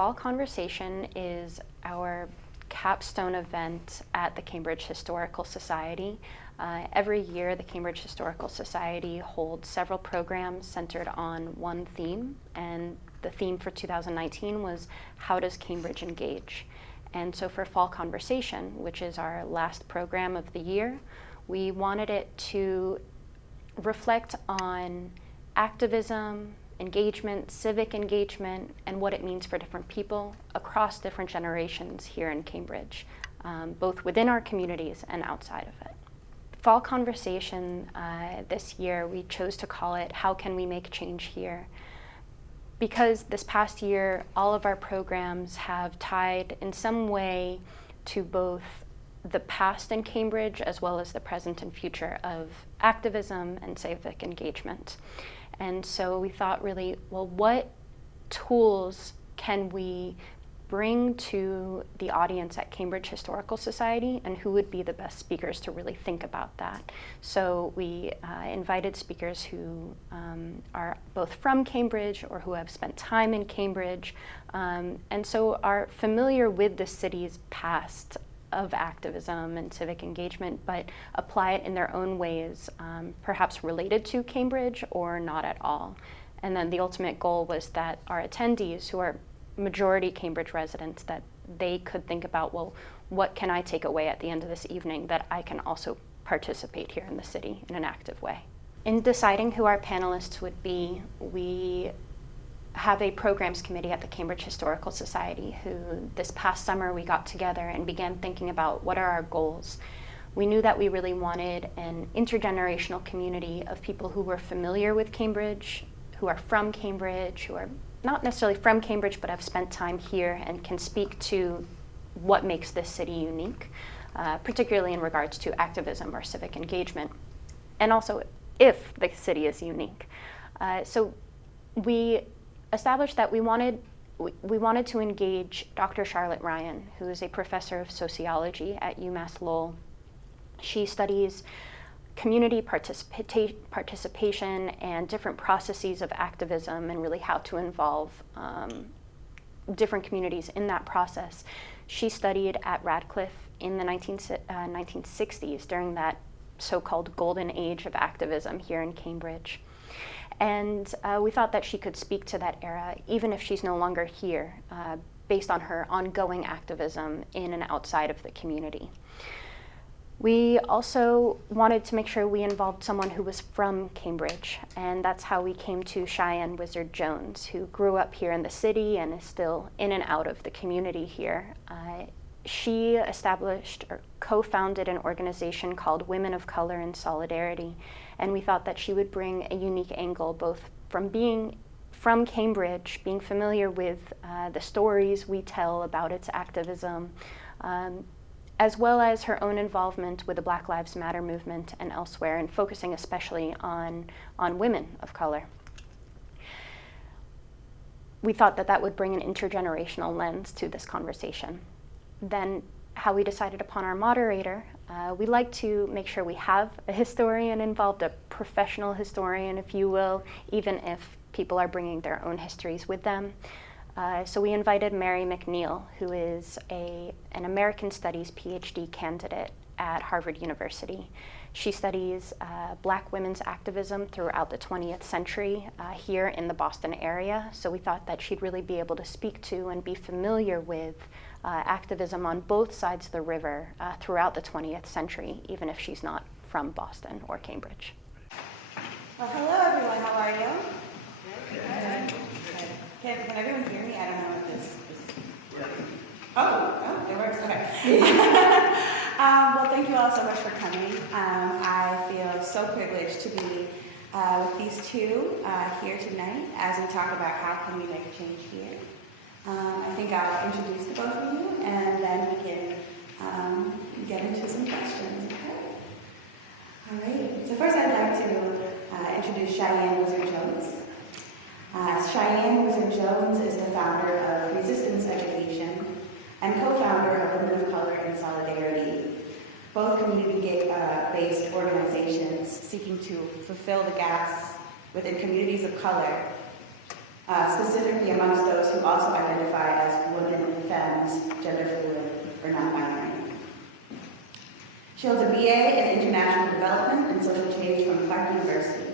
Fall Conversation is our capstone event at the Cambridge Historical Society. Every year, the Cambridge Historical Society holds several programs centered on one theme, and the theme for 2019 was, How Does Cambridge Engage? And so for Fall Conversation, which is our last program of the year, we wanted it to reflect on activism, engagement, civic engagement, and what it means for different people across different generations here in Cambridge, both within our communities and outside of it. Fall Conversation this year, we chose to call it, How Can We Make Change Here? Because this past year, all of our programs have tied in some way to both the past in Cambridge as well as the present and future of activism and civic engagement. And so we thought really, well, what tools can we bring to the audience at Cambridge Historical Society, and who would be the best speakers to really think about that? So we invited speakers who are both from Cambridge or who have spent time in Cambridge, and so are familiar with the city's past of activism and civic engagement, but apply it in their own ways, perhaps related to Cambridge or not at all. And then the ultimate goal was that our attendees, who are majority Cambridge residents, that they could think about, well, what can I take away at the end of this evening that I can also participate here in the city in an active way? In deciding who our panelists would be, we have a programs committee at the Cambridge Historical Society who this past summer we got together and began thinking about what are our goals. We knew that we really wanted an intergenerational community of people who were familiar with Cambridge, who are from Cambridge, who are not necessarily from Cambridge but have spent time here and can speak to what makes this city unique, particularly in regards to activism or civic engagement, and also if the city is unique. So we established that we wanted to engage Dr. Charlotte Ryan, who is a professor of sociology at UMass Lowell. She studies community participation and different processes of activism and really how to involve different communities in that process. She studied at Radcliffe in the 1960s during that so-called golden age of activism here in Cambridge. And we thought that she could speak to that era, even if she's no longer here, based on her ongoing activism in and outside of the community. We also wanted to make sure we involved someone who was from Cambridge, and that's how we came to Cheyenne Wyzzard-Jones, who grew up here in the city and is still in and out of the community here. She established or co-founded an organization called Women of Color in Solidarity, and we thought that she would bring a unique angle, both from being from Cambridge, being familiar with the stories we tell about its activism, as well as her own involvement with the Black Lives Matter movement and elsewhere, and focusing especially on women of color. We thought that that would bring an intergenerational lens to this conversation. Then how we decided upon our moderator, we like to make sure we have a historian involved, a professional historian, if you will, even if people are bringing their own histories with them. So we invited Mary McNeil, who is an American Studies PhD candidate at Harvard University. She studies Black women's activism throughout the 20th century here in the Boston area. So we thought that she'd really be able to speak to and be familiar with activism on both sides of the river throughout the 20th century, even if she's not from Boston or Cambridge. Well, hello everyone, how are you? Good. Can everyone hear me? I don't know if this Oh, it works, okay. Well, thank you all so much for coming. I feel so privileged to be with these two here tonight as we talk about how can we make a change here. I think I'll introduce the both of you, and then we can get into some questions. Okay? All right. So first, I'd like to introduce Cheyenne Wyzzard-Jones. Cheyenne Wyzzard-Jones is the founder of Resistance Education and co-founder of Women of Color in Solidarity, both community-based organizations seeking to fulfill the gaps within communities of color, specifically amongst those who who also identify as women, femmes, gender fluid, or non-binary. She holds a BA in International Development and Social Change from Clark University,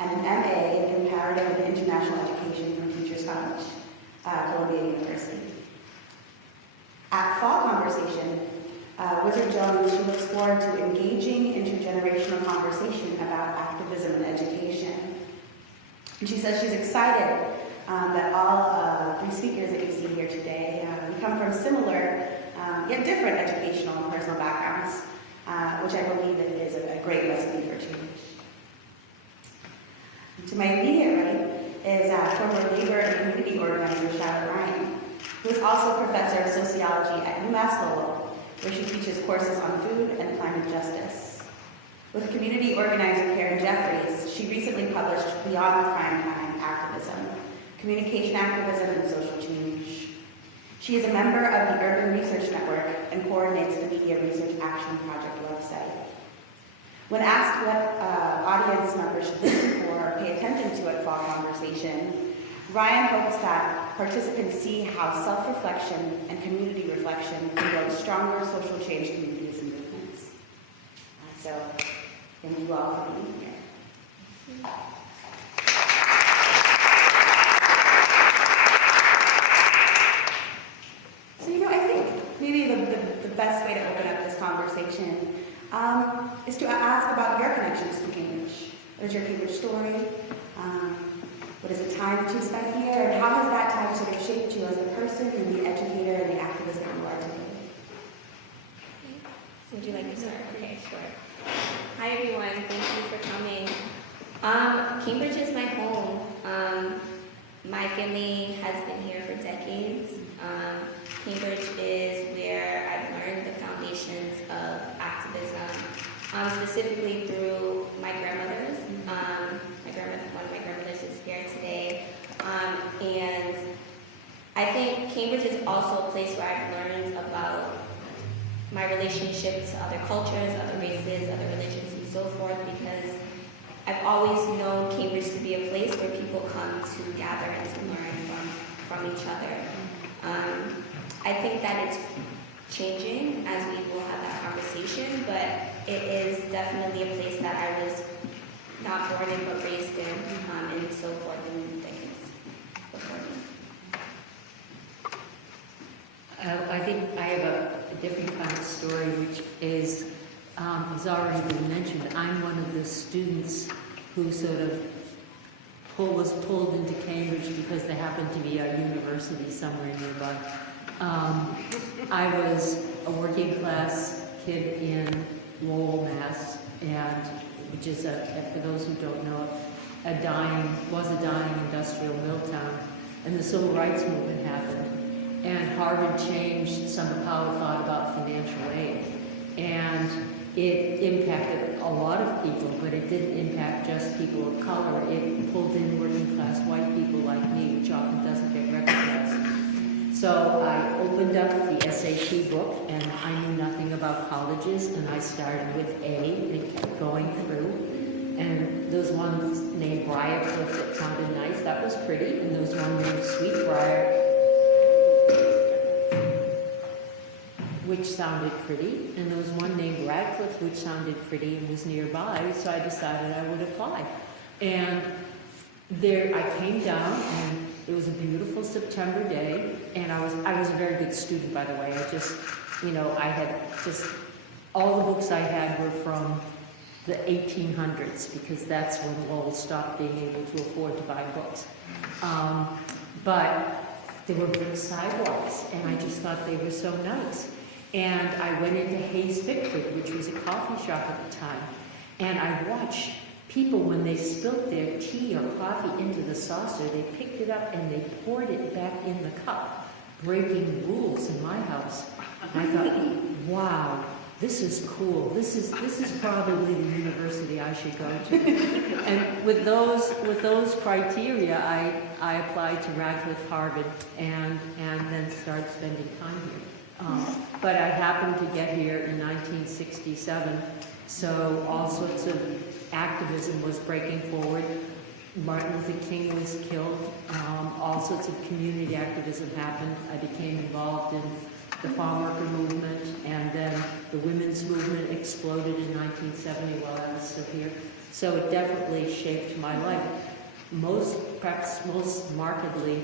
and an MA in Comparative and International Education from Teachers College, Columbia University. At Fall Conversation, Wyzzard-Jones, she looks forward to engaging intergenerational conversation about activism and education. And she says she's excited that all three speakers that you see here today come from similar, yet different educational and personal backgrounds, which I believe is a great recipe for change. To my immediate right is former labor and community organizer Charlotte Ryan, who is also professor of sociology at UMass Lowell, where she teaches courses on food and climate justice. With community organizer Karen Jeffries, she recently published Beyond Primetime Activism, Communication Activism and Social Change. She is a member of the Urban Research Network and coordinates the Media Research Action Project website. When asked what audience members should listen for or pay attention to at Fall Conversation, Ryan hopes that participants see how self-reflection and community reflection can build stronger social change communities and movements. So, thank you all for being here. So, I think maybe the best way to open up this conversation is to ask about your connections to Cambridge. What is your Cambridge story? What is the time that you spent here? And how has that time sort of shaped you as a person and the educator and the activist that you are today? Would you like to start? Okay, sure. Hi, everyone. Thank you for coming. Cambridge is my home. My family has been here for decades. Cambridge is where I've learned the foundations of activism, specifically through my grandmothers. One of my grandmothers is here today. And I think Cambridge is also a place where I've learned about my relationship to other cultures, other races, other religions, and so forth, because I've always known Cambridge to be a place where people come to gather and to learn from each other. I think that it's changing as we will have that conversation, but it is definitely a place that I was not born in but raised in, and so forth and things before me. I think I have a different kind of story, which is, has already been mentioned. I'm one of the students who sort of was pulled into Cambridge because there happened to be a university somewhere nearby. I was a working class kid in Lowell, Mass, and which is, for those who don't know, a dying industrial mill town. And the civil rights movement happened. And Harvard changed some of how it thought about financial aid. And it impacted a lot of people, but it didn't impact just people of color. It pulled in working class white people like me, which often doesn't get recognized. So I opened up the SAT book, and I knew nothing about colleges, and I started with A, and it kept going through. And those ones named Briarcliff that sounded nice, that was pretty, and those one named Sweetbriar, which sounded pretty, and there was one named Radcliffe, which sounded pretty and was nearby, so I decided I would apply. And there, I came down, and it was a beautiful September day, and I was a very good student, by the way. I just, I had just, all the books I had were from the 1800s, because that's when Lowell stopped being able to afford to buy books. But there were brick sidewalks, and I just thought they were so nice. And I went into Hayes Bickford, which was a coffee shop at the time, and I watched people, when they spilt their tea or coffee into the saucer, they picked it up and they poured it back in the cup, breaking rules in my house. And I thought, wow, this is cool. This is probably the university I should go to. And with those criteria, I applied to Radcliffe, Harvard, and then started spending time here. But I happened to get here in 1967, so all sorts of activism was breaking forward. Martin Luther King was killed. sorts of community activism happened. I became involved in the farm worker movement, and then the women's movement exploded in 1970 while I was still here. So it definitely shaped my life. Perhaps most markedly,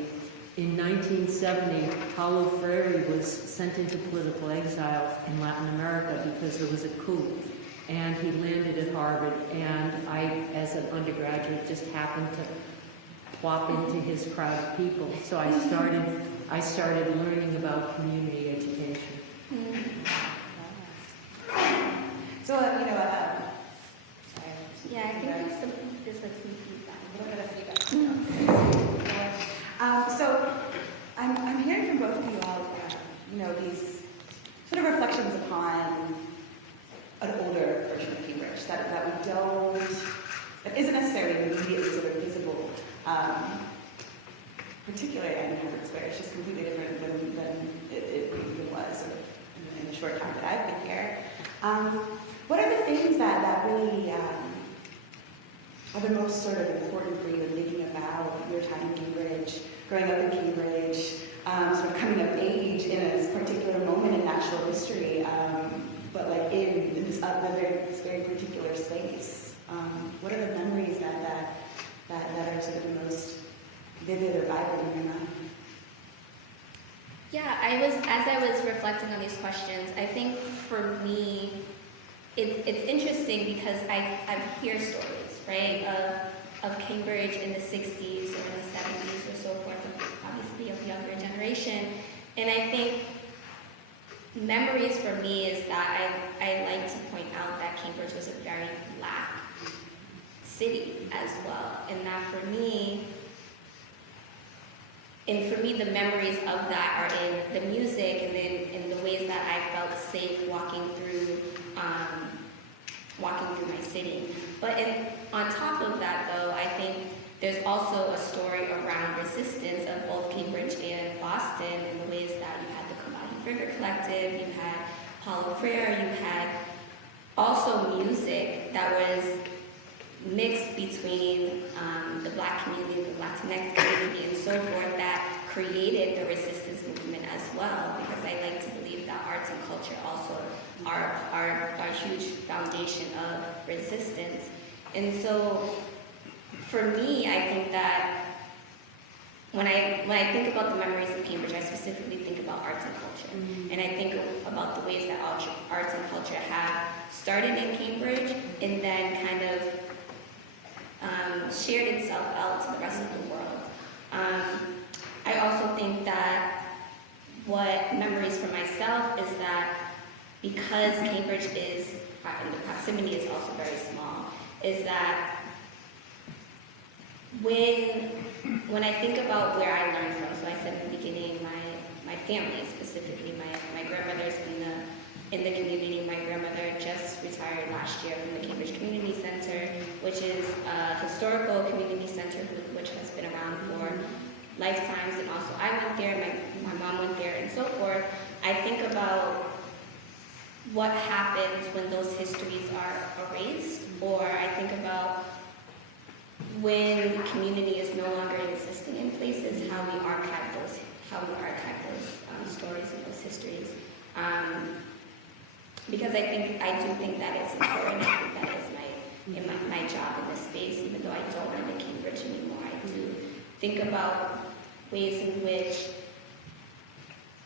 in 1970, Paulo Freire was sent into political exile in Latin America because there was a coup. And he landed at Harvard, and I, as an undergraduate, just happened to plop into his crowd of people. So I started learning about community education. So, Yeah, I think there's like some feedback. a little bit of feedback. So I'm hearing from both of you all, these sort of reflections upon an older version of Cambridge that isn't necessarily immediately sort of visible, particularly in Harvard Square. It's just completely different than it even was sort of in the short time that I've been here. What are the things that really are the most sort of important for you in thinking about your time in Cambridge, growing up in Cambridge, sort of coming of age in a particular moment in natural history, but like in this very particular space? What are the memories that are sort of the most vivid or vibrant in your mind? Yeah, as I was reflecting on these questions, I think for me, it's interesting because I hear stories, right, of Cambridge in the 60s or in the 70s or so forth, obviously of younger generation. And I think memories for me is that I like to point out that Cambridge was a very Black city as well. And that for me, the memories of that are in the music and in the ways that I felt safe walking through my city. But on top of that, though, I think there's also a story around resistance of both Cambridge and Boston in the ways that you had the Kabaddi Figure Collective, you had Paulo Freire, you had also music that was mixed between the Black community, the Latinx community, and so forth that created the resistance movement as well, because I like to believe that arts and culture also are a huge foundation of resistance. And so for me, I think that when I think about the memories of Cambridge, I specifically think about arts and culture. Mm-hmm. And I think about the ways that arts and culture have started in Cambridge and then kind of shared itself out to the rest of the world. I also think that what memories for myself is that because Cambridge is, and the proximity is also very small, is that when I think about where I learned from, so I said in the beginning, my family, specifically my grandmother's in the community. My grandmother just retired last year from the Cambridge Community Center, which is a historical community center which has been around for lifetimes, and also I went there, my mom went there, and so forth. I think about what happens when those histories are erased, or I think about when community is no longer existing in places, how we archive those stories and those histories. Because I do think that it's important. I think that is my job in this space, even though I don't run the Cambridge anymore. I do think about ways in which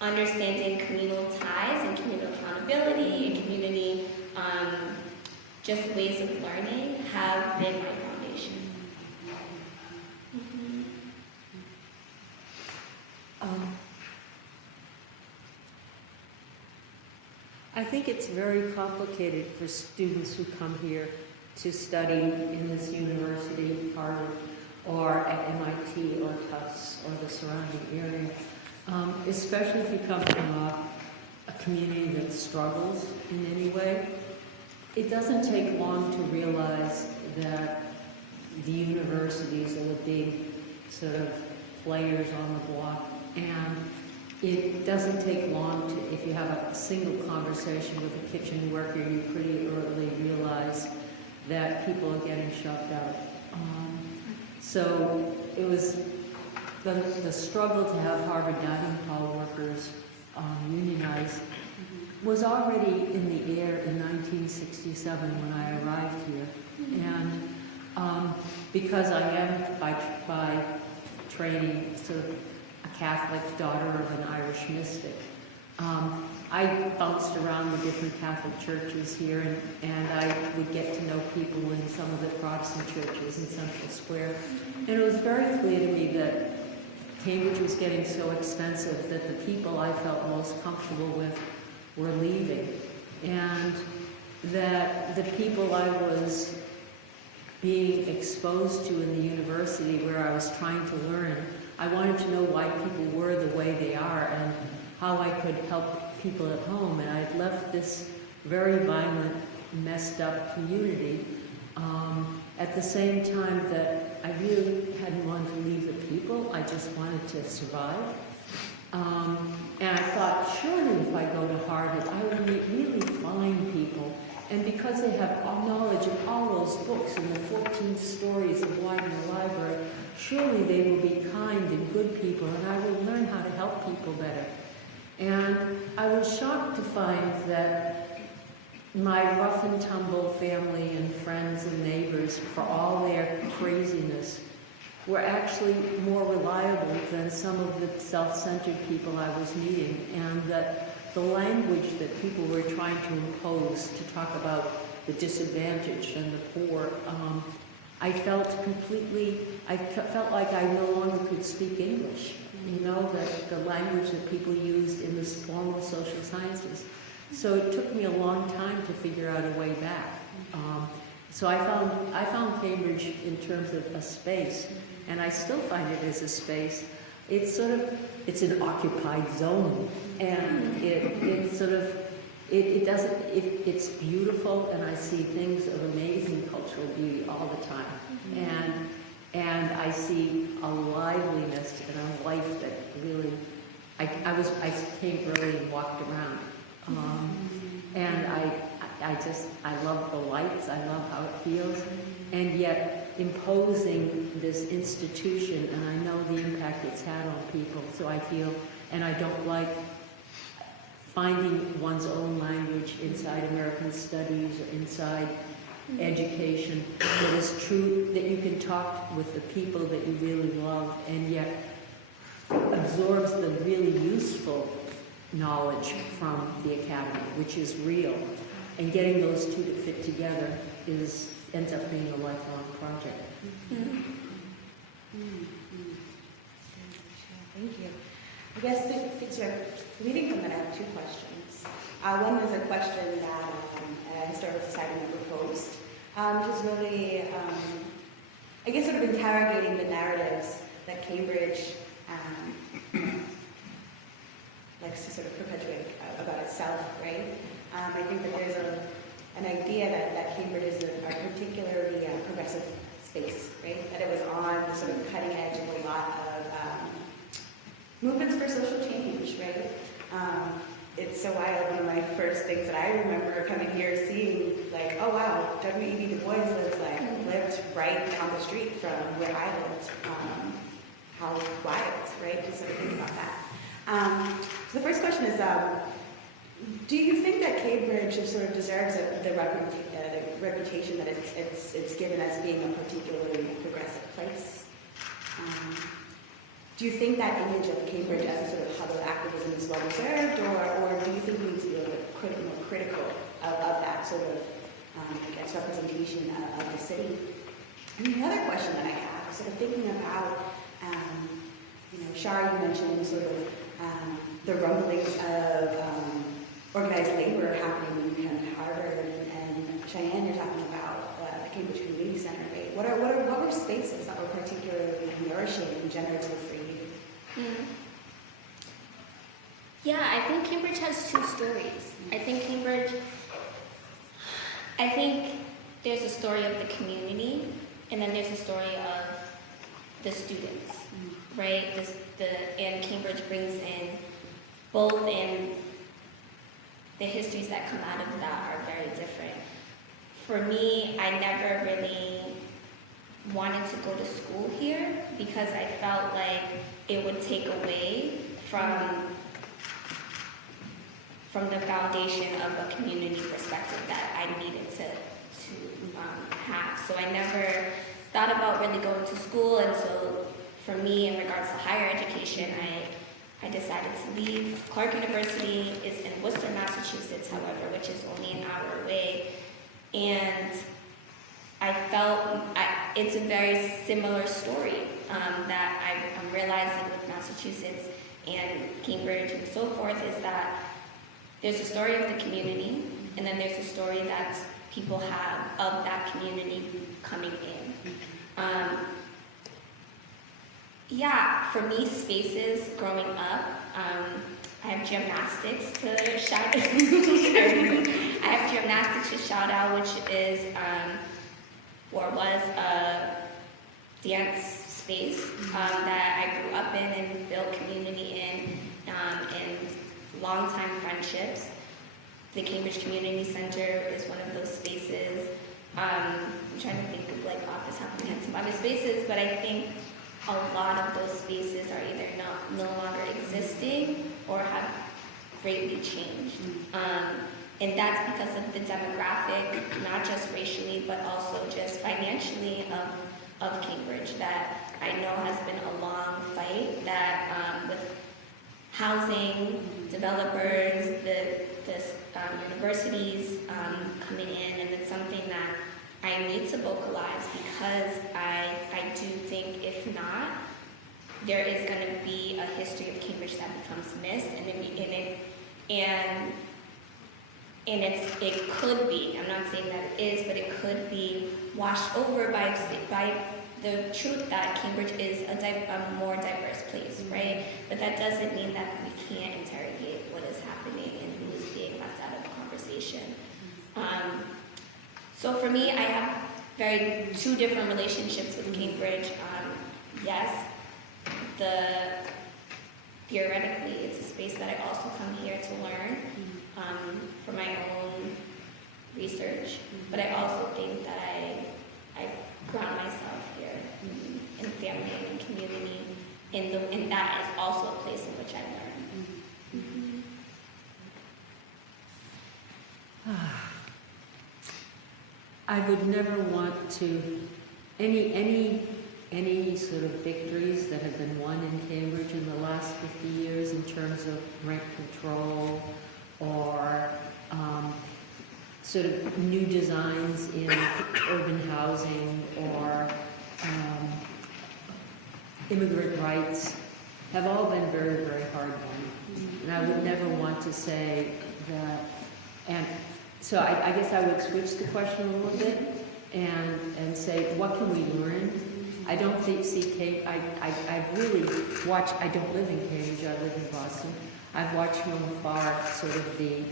understanding communal ties and communal accountability and community, just ways of learning have been my foundation. Mm-hmm. I think it's very complicated for students who come here to study in this university, Harvard, or at MIT or Tufts or the surrounding area, especially if you come from a community that struggles in any way. It doesn't take long to realize that the universities are the big sort of players on the block, and it doesn't take long to, if you have a single conversation with a kitchen worker, you pretty early realize that people are getting shoved out. So it was the struggle to have Harvard dining hall workers unionized was already in the air in 1967 when I arrived here. And because I am by training sort of a Catholic, daughter of an Irish mystic, I bounced around the different Catholic churches here, and I would get to know people in some of the Protestant churches in Central Square. And it was very clear to me that Cambridge was getting so expensive that the people I felt most comfortable with were leaving, and that the people I was being exposed to in the university where I was trying to learn, I wanted to know why people were the way they are and how I could help people at home. And I had left this very violent, messed up community at the same time that I really hadn't wanted to leave the people. I just wanted to survive. And I thought, surely if I go to Harvard, I will really find people. And because they have all knowledge of all those books and the 14 stories of Widener Library, surely they will be kind and good people, and I will learn how to help people better. And I was shocked to find that my rough and tumble family and friends and neighbors, for all their craziness, were actually more reliable than some of the self-centered people I was meeting, and that the language that people were trying to impose to talk about the disadvantaged and the poor, I felt felt like I no longer could speak English. You know, the language that people used in the formal social sciences. So it took me a long time to figure out a way back. So I found Cambridge in terms of a space, and I still find it as a space. It's an occupied zone, and it's beautiful, and I see things of amazing cultural beauty all the time, and I see a liveliness and a life that really, I came early and walked around, and I love the lights, I love how it feels, and yet imposing this institution, and I know the impact it's had on people, so I feel, and I don't like finding one's own language inside American studies or inside education that is true, that you can talk with the people that you really love, and yet absorbs the really useful knowledge from the academy, which is real. And getting those two to fit together ends up being a lifelong project. Thank you. I guess sort of leading from that, I have two questions. One is a question that a historical society member posed, which is really, I guess, sort of interrogating the narratives that Cambridge likes to sort of perpetuate about itself, right? I think that there's an idea that Cambridge is a particularly progressive space, right? That it was on the sort of cutting edge of a lot of movements for social change, right? It's so wild. One of my first things that I remember coming here seeing, like, oh wow, W.E.B. Du Bois lived right down the street from where I lived. How wild, right? Just sort of think about that. So the first question is, do you think that Cambridge sort of deserves the reputation that it's given as being a particularly progressive place? Do you think that image of Cambridge as a sort of hub of activism is well deserved, or do you think we need to be a little bit more critical of that sort of, I guess, representation of the city? And the other question that I have is sort of thinking about, Shara, you mentioned sort of the rumblings of organized labor happening in Harvard, and Cheyenne, you're talking about the Cambridge Community Center, right? What were spaces that were particularly nourishing and generative for you? Yeah, I think Cambridge has two stories. I think there's a story of the community, and then there's a story of the students, right? And Cambridge brings in both, and the histories that come out of that are very different. For me, I never really wanted to go to school here because I felt like it would take away from the foundation of a community perspective that I needed to have. So I never thought about really going to school, and so for me, in regards to higher education, I decided to leave. Clark University is in Worcester, Massachusetts, however, which is only an hour away, and I felt it's a very similar story that I'm realizing with Massachusetts and Cambridge and so forth, is that there's a story of the community, and then there's a story that people have of that community coming in. Yeah, for me, spaces growing up, I have gymnastics to shout out. I have gymnastics to shout out, which is, or was a dance space that I grew up in and built community in, and long-time friendships. The Cambridge Community Center is one of those spaces. I'm trying to think of like off the top of my head some other spaces, but I think a lot of those spaces are either no longer existing or have greatly changed. And that's because of the demographic, not just racially, but also just financially of Cambridge, that I know has been a long fight, that with housing, developers, the universities coming in, and it's something that I need to vocalize, because I do think if not, there is going to be a history of Cambridge that becomes missed, and it could be, I'm not saying that it is, but it could be washed over by the truth that Cambridge is a more diverse place, right? But that doesn't mean that we can't interrogate what is happening and who is being left out of the conversation. So for me, I have two different relationships with Cambridge. Yes, theoretically, it's a space that I also come here to learn for my own research, but I also think that I ground myself here in family and community, and that is also a place in which I learn. I would never want to, any sort of victories that have been won in Cambridge in the last 50 years in terms of rent control or sort of new designs in urban housing or immigrant rights, have all been very, very hard won. And I would never want to say that, and so I guess I would switch the question a little bit and say, what can we learn? I don't see I've really watched, I don't live in Cambridge, I live in Boston. I've watched from afar sort of the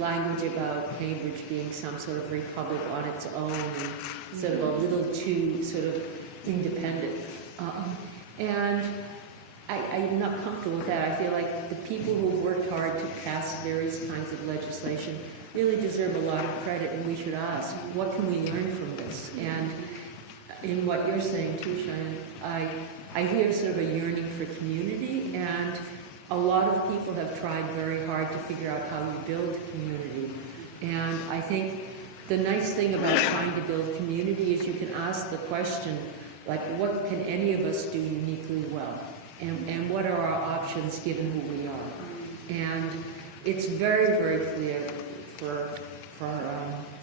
language about Cambridge being some sort of republic on its own, and sort of a little too sort of independent. And I'm not comfortable with that. I feel like the people who've worked hard to pass various kinds of legislation really deserve a lot of credit, and we should ask, what can we learn from this? And in what you're saying too, Cheyenne, I hear sort of a yearning for community, and a lot of people have tried very hard to figure out how you build community. And I think the nice thing about trying to build community is you can ask the question, like, what can any of us do uniquely well? And what are our options given who we are? And it's very, very clear for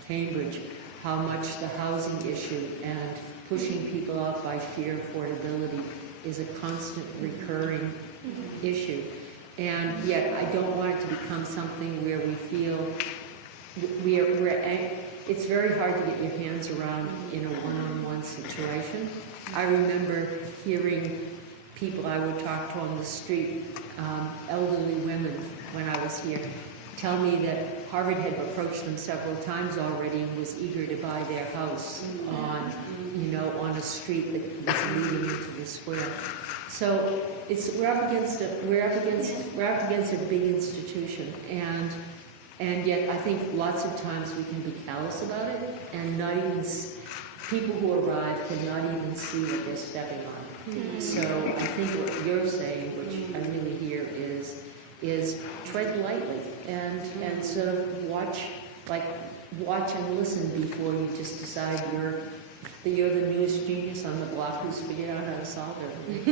Cambridge how much the housing issue and pushing people out by sheer affordability is a constant recurring issue. And yet I don't want it to become something where we feel it's very hard to get your hands around in a one-on-one situation. I remember hearing people I would talk to on the street, elderly women when I was here, tell me that Harvard had approached them several times already and was eager to buy their house on a street that was leading into the square. So we're up against a big institution, and yet I think lots of times we can be callous about it and not even people who arrive cannot even see what they're stepping on. So I think what you're saying, which I really hear, is tread lightly and sort of watch and listen before you just decide that you're the newest genius on the block who's figured out how to solve it.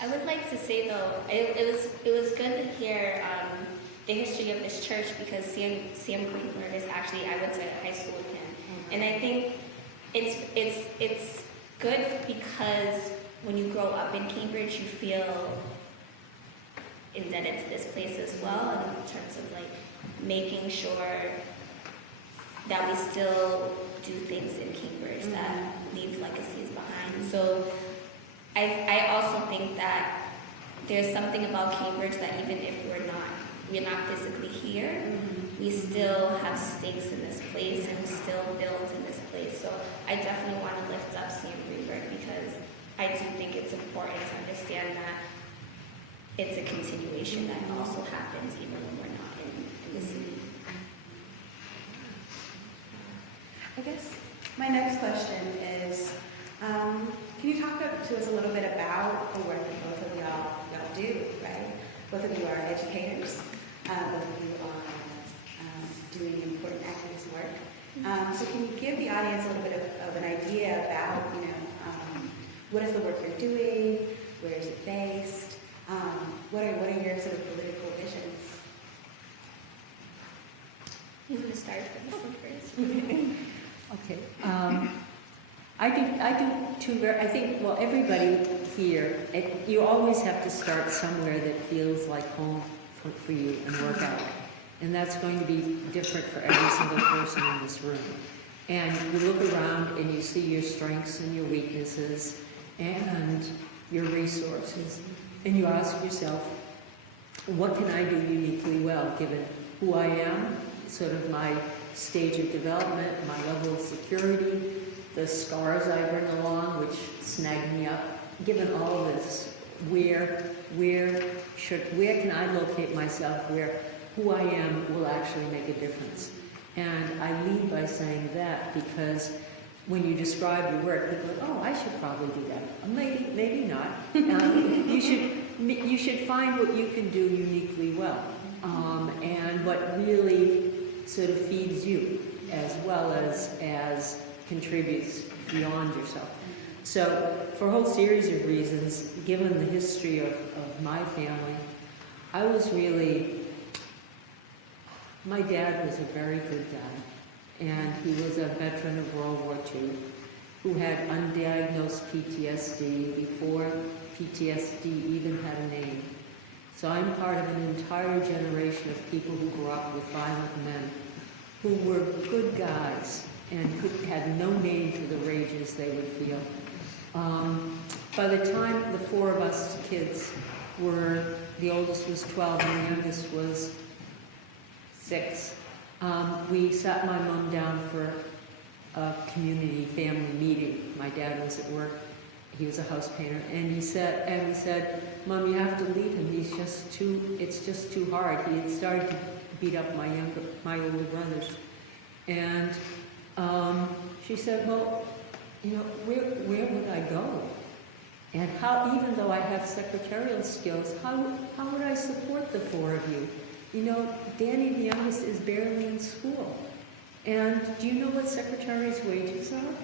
I would like to say though, it was good to hear the history of this church, because Sam Greenberg is actually, I went to high school with him, and I think it's good because when you grow up in Cambridge, you feel indebted to this place as well, in terms of like making sure that we still do things in Cambridge that leave legacies behind. So I also think that there's something about Cambridge that even if we're not physically here, we still have stakes in this place and we still build in this place. So I definitely want to lift up Sam Greenberg, because I do think it's important to understand that it's a continuation that also happens even when we're not in the city. I guess my next question is, can you talk to us a little bit about the work that both of y'all do, right? Both of you are educators, both of you are doing important activist work. So can you give the audience a little bit of an idea about, what is the work you're doing, where is it based, what are your sort of political visions? Who's going to start with this one first? Okay. I do two. I think, well, everybody here, you always have to start somewhere that feels like home for you and work out. And that's going to be different for every single person in this room. And you look around and you see your strengths and your weaknesses and your resources. And you ask yourself, what can I do uniquely well, given who I am, sort of my stage of development, my level of security, the scars I bring along, which snag me up. Given all this, where can I locate myself where who I am will actually make a difference? And I lead by saying that because when you describe your work, people go, oh, I should probably do that. Maybe not. You should find what you can do uniquely well, and what really sort of feeds you, as well as contributes beyond yourself. So for a whole series of reasons, given the history of my family, my dad was a very good guy, and he was a veteran of World War II who had undiagnosed PTSD before PTSD even had a name. So I'm part of an entire generation of people who grew up with violent men who were good guys and had no name for the rages they would feel. By the time the four of us kids the oldest was 12 and the youngest was 6, we sat my mom down for a community family meeting. My dad was at work. He was a house painter, and we said, Mom, you have to leave him. It's just too hard. He had started to beat up my older brothers. And she said, well, where would I go? And even though I have secretarial skills, how would I support the four of you? Danny, the youngest, is barely in school. And do you know what secretary's wages are?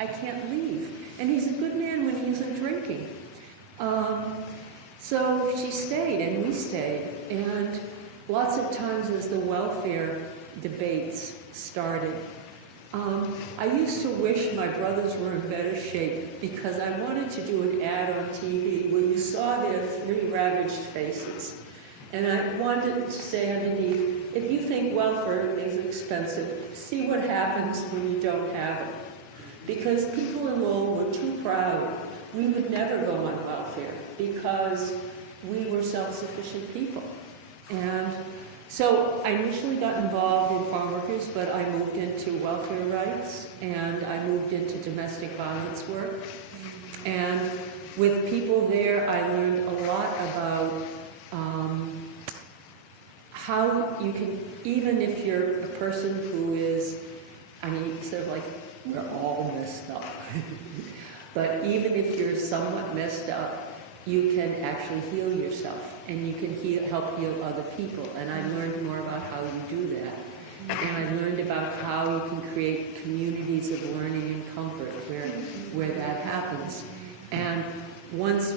I can't leave. And he's a good man when he isn't drinking. So she stayed, and we stayed. And lots of times as the welfare debates started, I used to wish my brothers were in better shape because I wanted to do an ad on TV where you saw their 3 ravaged faces. And I wanted to say underneath, if you think welfare is expensive, see what happens when you don't have it. Because people in Lowell were too proud. We would never go on welfare because we were self-sufficient people. And so I initially got involved in farm workers, but I moved into welfare rights, and I moved into domestic violence work. And with people there, I learned a lot about how you can, even if you're a person who is, I mean, sort of like, we're all messed up. But even if you're somewhat messed up, you can actually heal yourself, and you can help heal other people. And I learned more about how you do that. And I learned about how you can create communities of learning and comfort where that happens. And once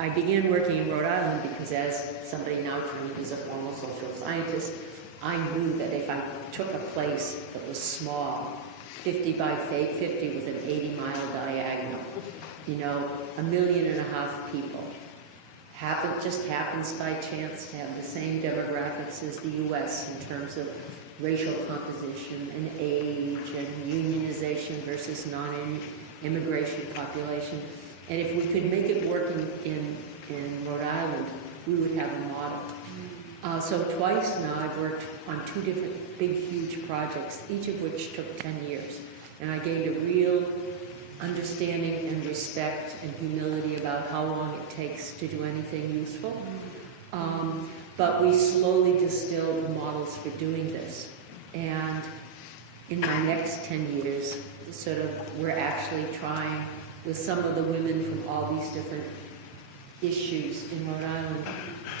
I began working in Rhode Island because as somebody now trained as a formal social scientist, I knew that if I took a place that was small, 50 by 50 with an 80-mile diagonal, 1.5 million people, just happens by chance to have the same demographics as the U.S. in terms of racial composition and age and unionization versus non-immigration population. And if we could make it work in Rhode Island, we would have a model. So twice now I've worked on 2 different big, huge projects, each of which took 10 years. And I gained a real understanding and respect and humility about how long it takes to do anything useful. But we slowly distilled models for doing this. And in my next 10 years, we're actually trying with some of the women from all these different issues in Rhode Island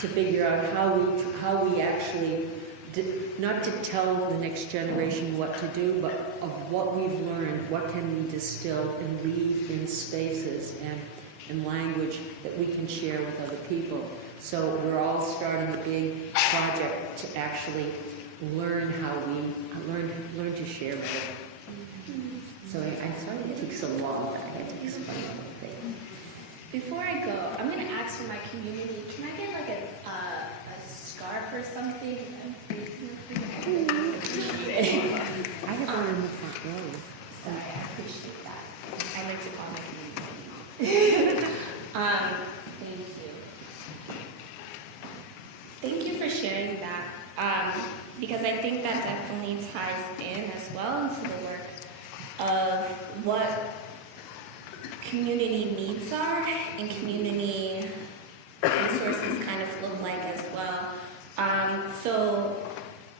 to figure out how we actually, not to tell the next generation what to do, but of what we've learned, what can we distill and leave in spaces and language that we can share with other people. So we're all starting a big project to actually learn how we learn to share better. So I'm sorry it took so long, but I had to explain everything. Before I go, I'm going to ask for my community, can I get like a scarf or something? I have one in the front row. Sorry, I appreciate that. I meant to call my community. Thank you. Thank you for sharing that, because I think that definitely ties in as well into the work of what community needs are and community resources kind of look like as well. So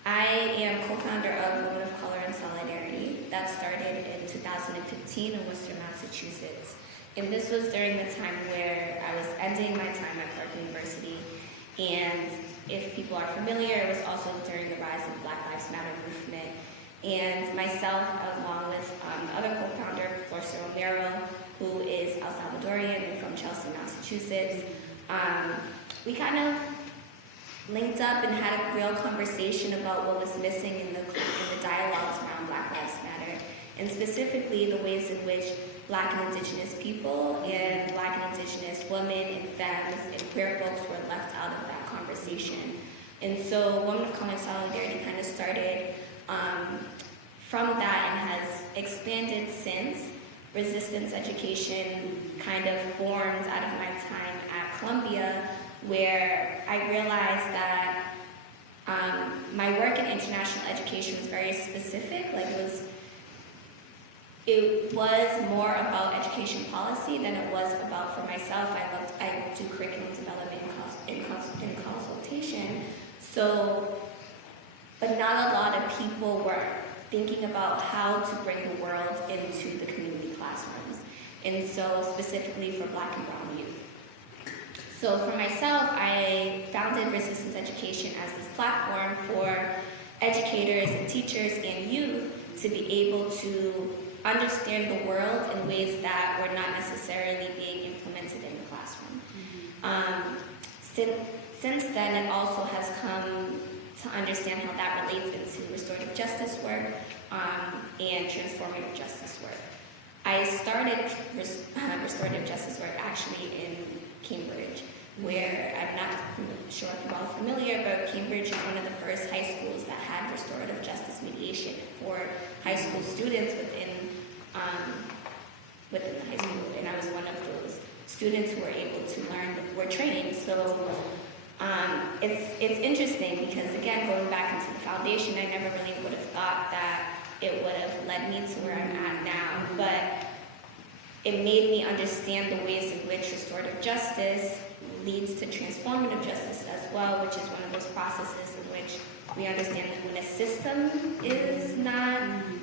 I am co-founder of Women of Color and Solidarity that started in 2015 in Worcester, Massachusetts. And this was during the time where I was ending my time at Clark University. And if people are familiar, it was also during the rise of Black Lives Matter movement. And myself, along with other co-founder, Florce Romero, who is El Salvadorian and from Chelsea, Massachusetts, we kind of linked up and had a real conversation about what was missing in the dialogues around Black Lives Matter, and specifically the ways in which Black and Indigenous people and Black and Indigenous women and femmes and queer folks were left out of that conversation. And so Women of Color and Solidarity kind of started from that and has expanded since. Resistance education kind of formed out of my time at Columbia, where I realized that my work in international education was very specific. Like it was more about education policy than it was about for myself. I do curriculum development in consultation. So, but not a lot of people were thinking about how to bring the world into the community classrooms, and so specifically for Black and Brown youth. So for myself, I founded Resistance Education as this platform for educators and teachers and youth to be able to understand the world in ways that were not necessarily being implemented in the classroom. Since then, it also has come to understand how that relates into restorative justice work and transformative justice work. I started restorative justice work actually in Cambridge, where I'm not sure if you're all familiar, but Cambridge is one of the first high schools that had restorative justice mediation for high school students within the high school, and I was one of those students who were able to learn, were trained. So it's interesting because, again, going back into the foundation, I never really would have thought that it would have led me to where I'm at now, but it made me understand the ways in which restorative justice leads to transformative justice as well, which is one of those processes in which we understand that when a system is not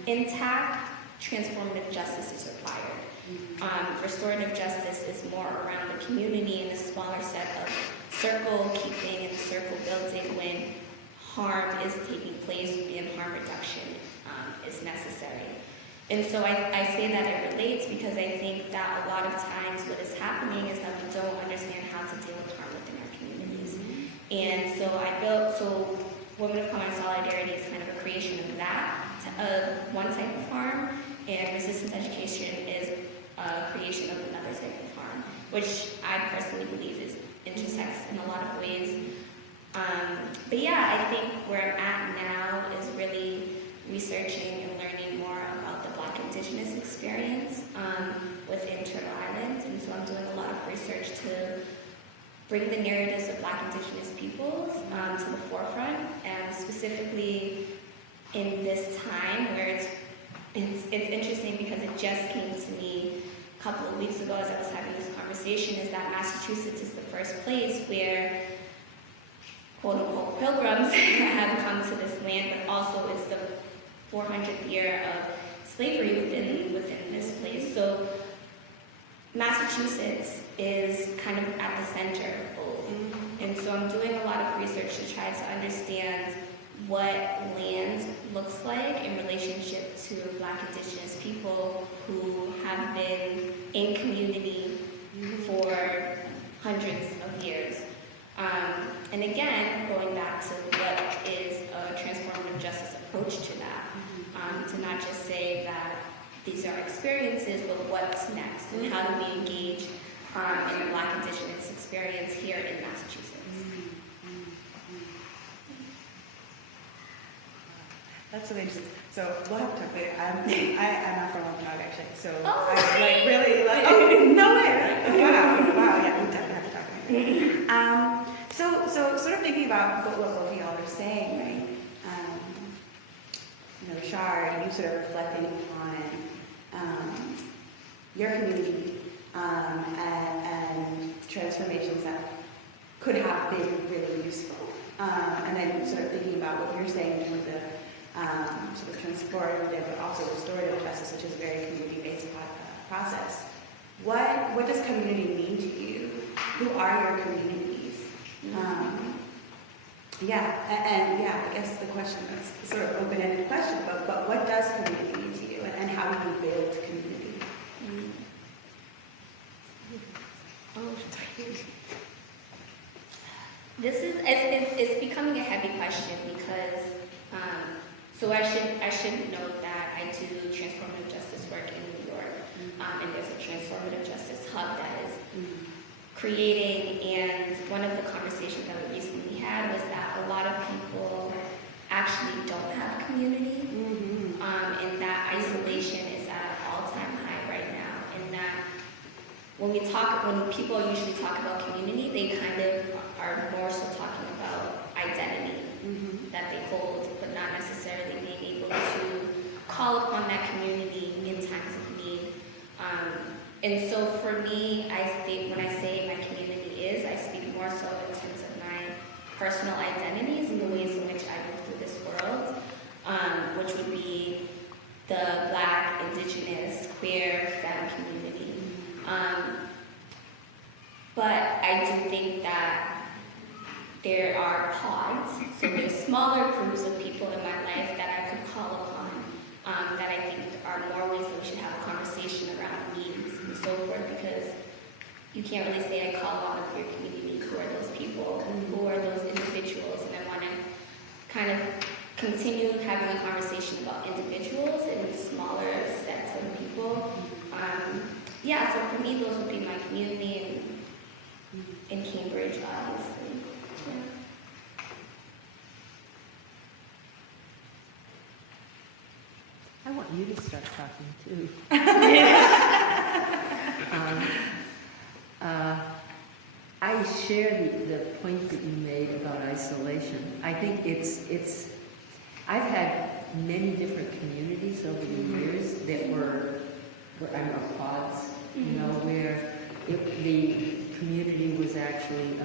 intact, transformative justice is required. Restorative justice is more around the community and a smaller set of circle keeping and circle building when harm is taking place and harm reduction is necessary. And so I say that it relates because I think that a lot of times what is happening is that we don't understand how to deal with harm within our communities. And so Women of Common Solidarity is kind of a creation of that, of one type of harm, and resistance education is a creation of another type of harm, which I personally believe intersects in a lot of ways. But yeah, I think where I'm at now is really researching and learning more about the Black Indigenous experience within Turtle Island, and so I'm doing a lot of research to bring the narratives of Black Indigenous peoples to the forefront, and specifically in this time where it's interesting because it just came to me a couple of weeks ago as I was having this conversation, is that Massachusetts is the first place where quote-unquote pilgrims have come to this land, but also it's the 400th year of slavery within this place. So Massachusetts is kind of at the center of both. And so I'm doing a lot of research to try to understand what land looks like in relationship to Black Indigenous people who have been in community for hundreds of years. And again, going back to what is a transformative justice approach to that, to not just say that these are experiences, but what's next, and how do we engage in the Black Indigenous experience here in Massachusetts. That's so interesting. So we'll have to talk later. I'm not from Okanagan actually, so Oh, I like really like. Oh no way! Wow, yeah, we definitely have to talk later. So sort of thinking about what both of y'all are saying, right? Shard, you sort of reflecting on your community and transformations that could have been really useful, and then sort of thinking about what you're saying with the sort of transformative but also restorative justice, which is a very community-based process. What does community mean to you? Who are your communities? I guess the question is sort of open-ended question, but what does community mean to you, and how do you build community? It's becoming a heavy question because so I should note that I do transformative justice work in New York, and there's a transformative justice hub that is creating, and one of the conversations that we recently had was that a lot of people actually don't have community, and that isolation is at an all-time high right now, and that when people usually talk about community, they kind of are more so talking about identity that they hold, but not necessarily being able to call upon that community in times of need. And so for me, when I say my community is, I speak more so in terms of my personal identities and the ways in which I move through this world, which would be the Black, Indigenous, queer, femme community. But I do think that there are pods, so there's smaller groups of people in my life that I could call upon, that I think are more ways that we should have a conversation around needs and so forth, because you can't really say I call on a queer community. Who are those people? Who are those individuals? And I want to kind of continue having a conversation about individuals and smaller sets of people. So for me, those would be my community in Cambridge, obviously. I want you to start talking too. I share the point that you made about isolation. I think I've had many different communities over the years that were pods, where the community was actually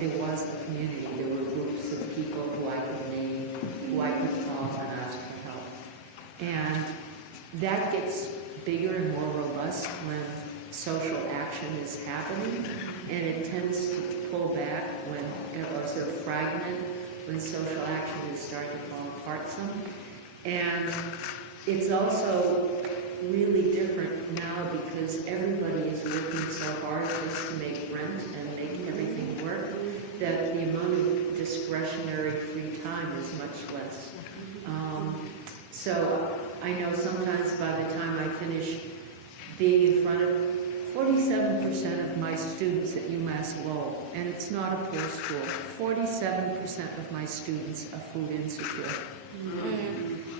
there was a community. There were groups of people who I could name, who I could call and ask for help. And that gets bigger and more robust when social action is happening, and it tends to pull back or sort of fragment when social action is starting to fall apart some. And it's also really different now because everybody is working so hard just to make rent and make everything work that the amount of discretionary free time is much less. So I know sometimes by the time I finish being in front of 47% of my students at UMass Lowell, and it's not a poor school, 47% of my students are food insecure.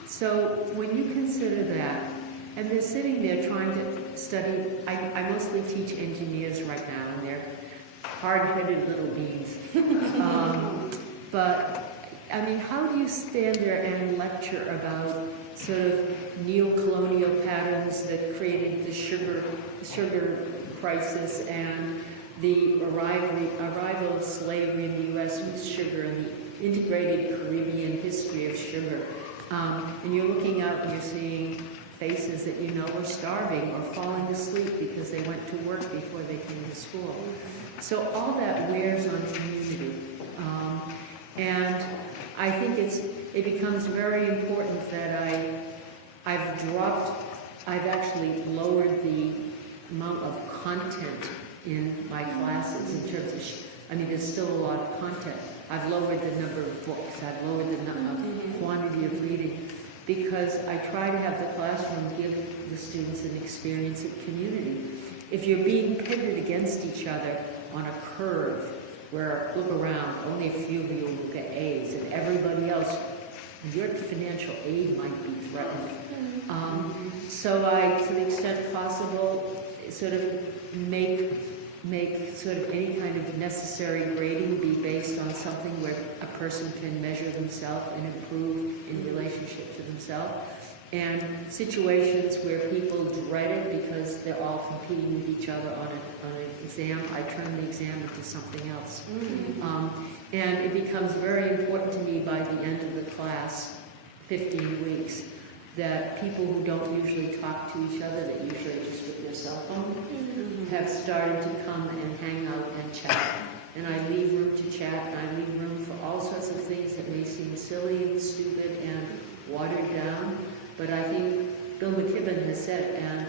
So when you consider that, and they're sitting there trying to study, I mostly teach engineers right now, and they're hard-headed little beans. But, I mean, how do you stand there and lecture about sort of neo-colonial patterns that created the sugar crisis and the arrival of slavery in the U.S. with sugar and the integrated Caribbean history of sugar? And you're looking out and you're seeing faces that you know are starving or falling asleep because they went to work before they came to school. So all that wears on community. And I think it becomes very important that I've actually lowered the amount of content in my classes in terms of, I mean, there's still a lot of content. I've lowered the number of books, I've lowered the quantity of reading, because I try to have the classroom give the students an experience of community. If you're being pitted against each other on a curve, where, look around, only a few of you will get A's, and everybody else, your financial aid might be threatened. So I, to the extent possible, sort of make sort of any kind of necessary grading be based on something where a person can measure themselves and improve in relationship to themselves. And situations where people dread it because they're all competing with each other on an exam, I turn the exam into something else. And it becomes very important to me by the end of the class, 15 weeks, that people who don't usually talk to each other, that usually just with their cell phone, have started to come and hang out and chat. And I leave room to chat, and I leave room for all sorts of things that may seem silly and stupid and watered down. But I think Bill McKibben has said, and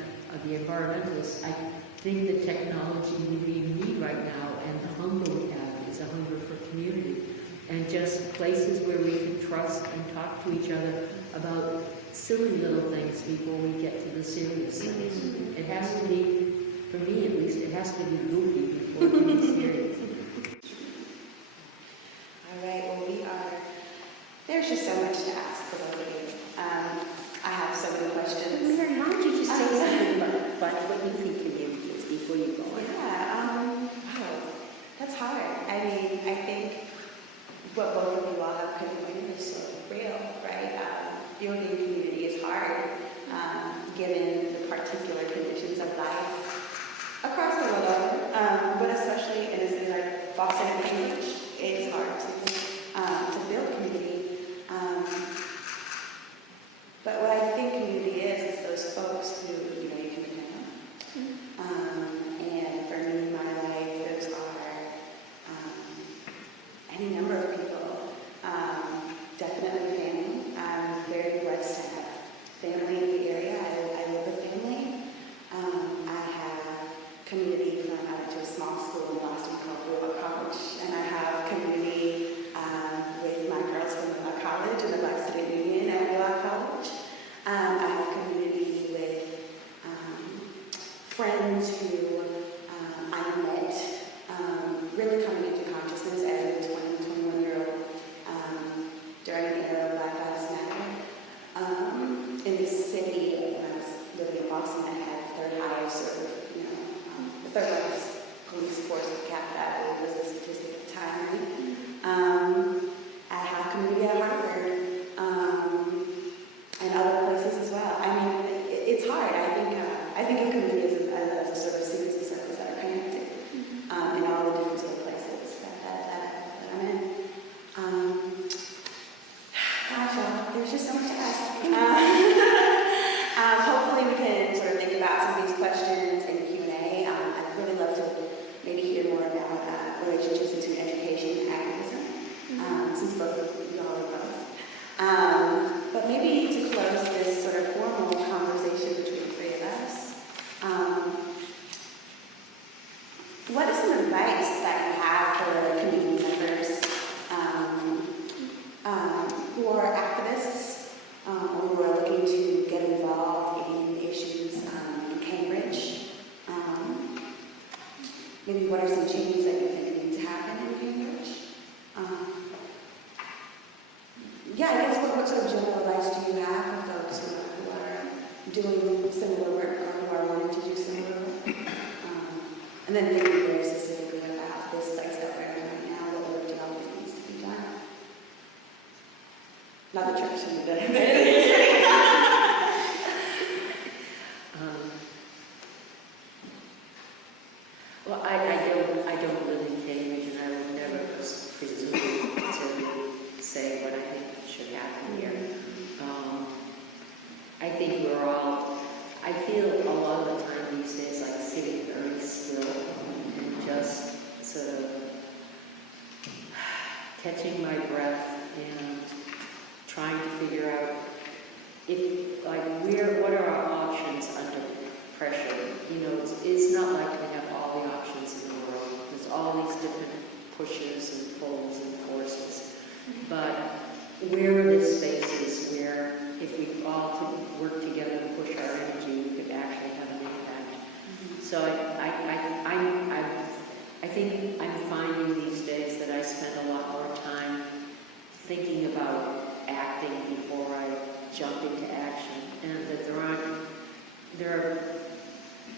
the environmentalists, I think the technology we need right now and the hunger we have is a hunger for community. And just places where we can trust and talk to each other about silly little things before we get to the serious things. It has to be, for me at least, it has to be goofy before it can be serious. All right, well, there's just so much to ask for both of you. I have so many questions. Mary, why don't you just say something about what you think community is before you go on? Yeah, wow, that's hard. I mean, I think what both of you all have pinpointed is so real, right? Building community is hard, given the particular conditions of life across the world, but especially in like Boston and Cambridge, it's hard to build community. But what I think community is those folks who you can depend on. And for me, in my life, those are any number of people. Definitely family. I'm very blessed to have family in the area. I live with family. I have community from, I went to a small school in Boston called Willow College, and I have community with my girls from Willow College and the Black Student Union at Willow College. I have community with friends who I met really coming into consciousness as a 20, 21-year-old during the era of Black Lives Matter. In the city, when I was living in Boston, I had the third highest sort of, the third largest police force per capita was the statistic at the time. I have community at Harvard and other places as well. I mean, it's hard. I think of community as a sort of series of circles that are connected in all the different sort of places that I'm in. Gosh, there's just so much to ask. Hopefully we can sort of think about some of these questions in Q&A. I'd really love to maybe hear more about relationships between education and activism, since both of you all are both. But maybe to close this sort of formal conversation between the three of us, what is some advice that you have for community members who are activists or who are looking to get involved in issues in Cambridge? Maybe what are some changes that you think need to happen in Cambridge? Yeah, I guess what sort of general advice do you have for folks who are doing similar work or who are wanting to do similar work? And then thinking very specifically about this place that we're in right now, what work development needs to be done. Not the church, Well, I don't live in Cambridge, and I would never presume to say what I think should happen here. I think I feel a lot of the time these days like sitting very still and just sort of catching my breath and trying to figure out what are our options under pressure. You know, it's not like we have all the options in the world. There's all these different pushes and pulls and forces. But where are the spaces where if we all could work together to push our energy, we could actually have an impact? So I think I'm finding these days that I spend a lot more time thinking about acting before I jump into action, and that there are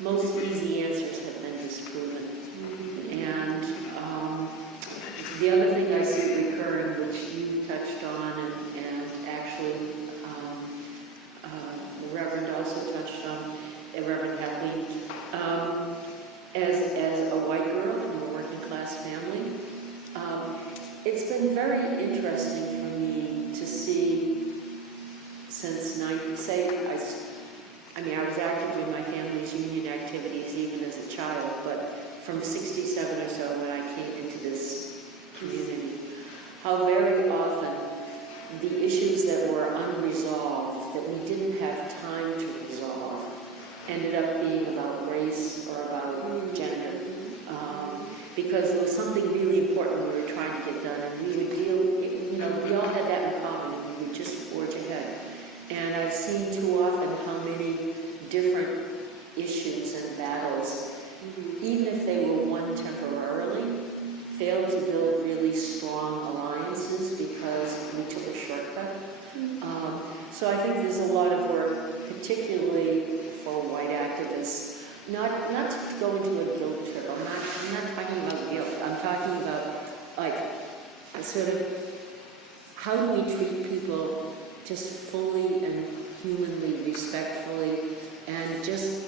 most easy answers have been disproven. And the other thing I see recurring, which you've touched on, and actually the Reverend also touched on, Reverend Kathleen, as a white girl from a working class family, it's been very interesting for me to see since I was active in my family's union activities even as a child, but from 67 or so when I came into this community, how very often the issues that were unresolved, that we didn't have time to resolve, ended up being about race or about gender. Because there was something really important we were trying to get done, and we would we all had that in common, we would just forge ahead. And I've seen too often how many different issues and battles, even if they were won temporarily, failed to build really strong alliances because we took a shortcut. So I think there's a lot of work, particularly for white activists, not to go into a guilt trip. I'm not talking about guilt. I'm talking about a sort of how do we treat people just fully and humanly, respectfully, and just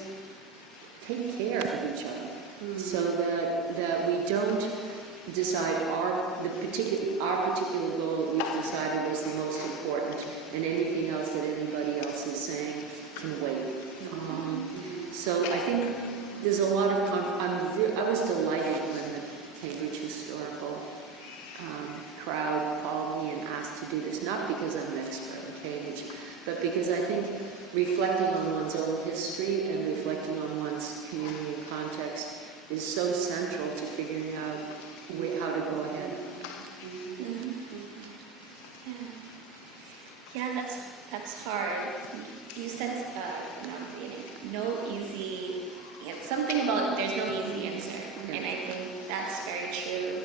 take care of each other, so that we don't decide our particular goal that we've decided was the most important, and anything else that anybody else is saying can wait. So I think there's a lot of I was delighted when the Cambridge Historical crowd called me and asked to do this, not because I'm an expert in Cambridge, but because I think reflecting on one's own history and reflecting on one's community and context is so central to figuring out how to go ahead. Yeah, that's hard. You said no easy, something about there's no easy answer, and I think that's very true.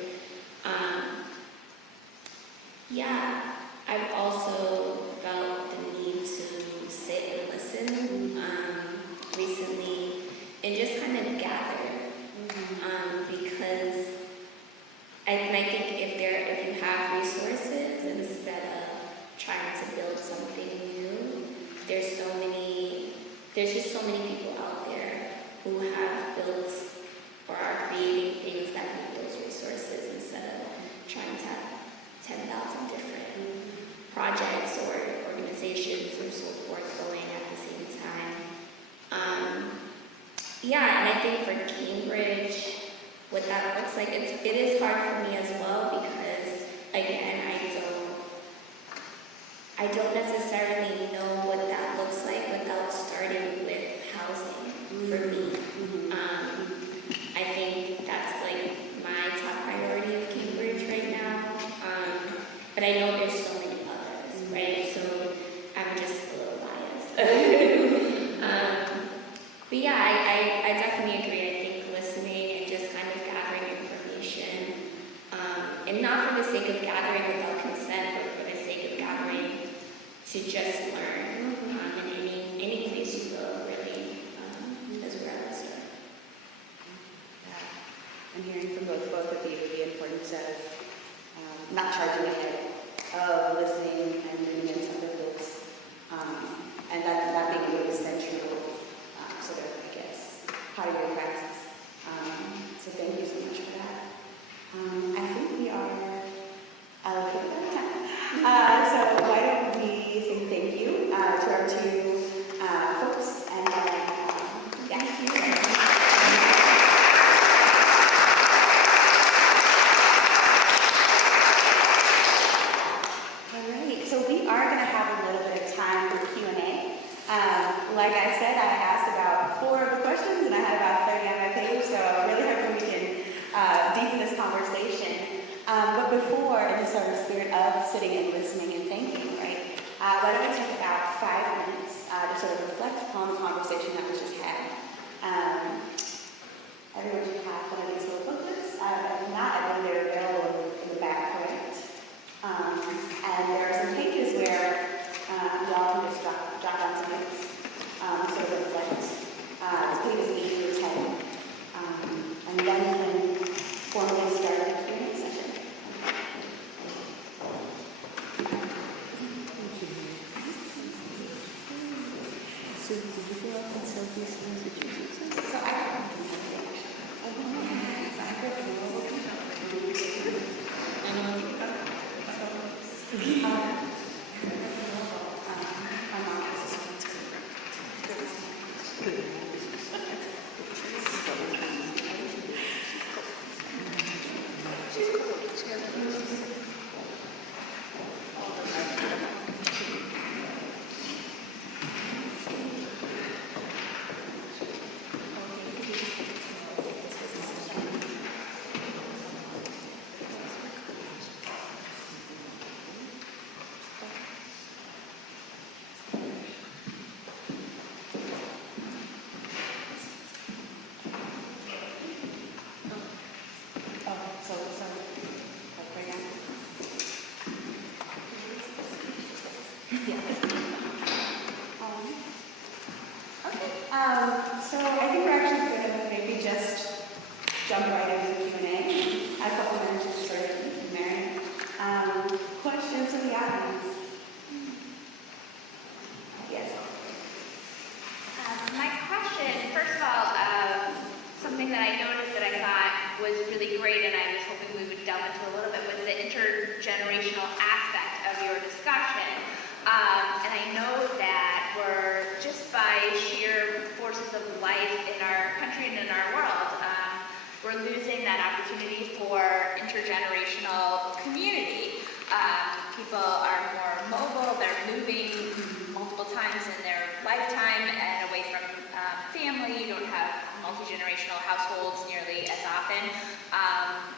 I've also felt the need to sit and listen recently and just kind of gather, because I think if you have resources instead of trying to build something new, there's just people out there who have built or are creating things that need those resources instead of trying to have 10,000 different projects or organizations or so forth going at the same time. Yeah, and I think for Cambridge, what that looks like, it is hard for me as well because, again, I don't necessarily know what that looks like without starting with housing for me. I think that's like my top priority of Cambridge right now. But I know there's so many others, right? So I'm just a little biased. But yeah, I definitely agree. I think listening and just kind of gathering information, and not for the sake of gathering without consent, but for the sake of gathering to just learn. In any place you go, really, is where I would start. I'm hearing from both of you the importance of not charging ahead of listening and moving into other fields, and that being a really central sort of, I guess, part of your practice. So thank you so much for that. I think we are allocated that time. So why don't we say thank you to our two folks and thank you. Like I said, I asked about 4 of the questions, and I had about 30 on my page, so I really hope we can deepen this conversation. But before, in the sort of spirit of sitting and listening and thinking, right, why don't we take about 5 minutes to sort of reflect upon the conversation that was just had. Everyone should have one of these little booklets. If not, I think they're available in the back, correct? And there are some pages where y'all can just jot down some notes. Sort of reflect. It's pages 8 through 10. And then we can formally start the Q&A session. So did you go out and sell these things that you use? So I don't So I think we're actually going to maybe just jump right into the Q&A. I have a couple minutes to start with Mary. Questions from the audience? Yes. My question, first of all, something that I noticed that I thought was really great, and I was hoping we would delve into a little bit, was the intergenerational aspect of your discussion. And I know that we're, just by sheer forces of life in our country and in our world, we're losing that opportunity for intergenerational community. People are more mobile, they're moving multiple times in their lifetime and away from family. You don't have multi-generational households nearly as often.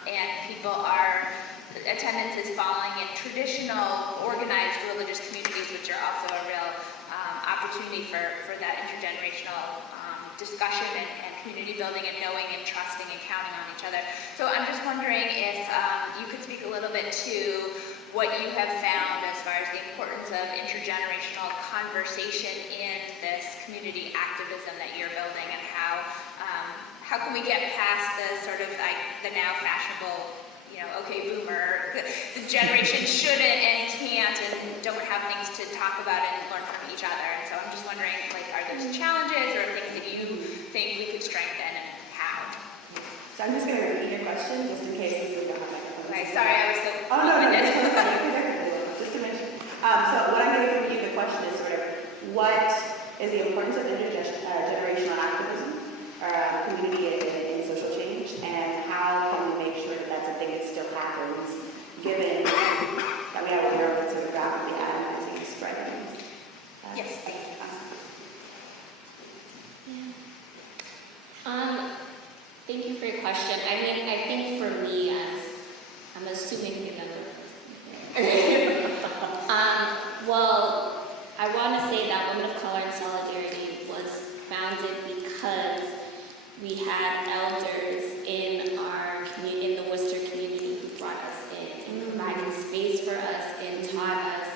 And people are, attendance is falling in traditional organized religious communities, which are also a real opportunity for that intergenerational discussion and community building and knowing and trusting and counting on each other. So I'm just wondering if you could speak a little bit to what you have found as far as the importance of intergenerational conversation in this community activism that you're building, and how can we get past the sort of like the now fashionable okay, boomer, the generation shouldn't and can't and don't have things to talk about and learn from each other. And so I'm just wondering, are there challenges or things that you think we could strengthen and how? So I'm just going to repeat your question just in case this is not like a Okay, sorry, I was so Oh, no, long-winded. just to mention. So what I'm getting from you, the question is sort of, what is the importance of intergenerational activism, or community in social change, and how can we make sure that that's a thing that still happens, given that we have a world that's sort of rapidly atomizing and spreading? Yes, thank you. Thank you for your question. I mean, I think for me, as I'm assuming you know. Well, I want to say that Women of Color and Solidarity was founded because we had elders in our community, in the Worcester community, who brought us in and provided space for us and taught us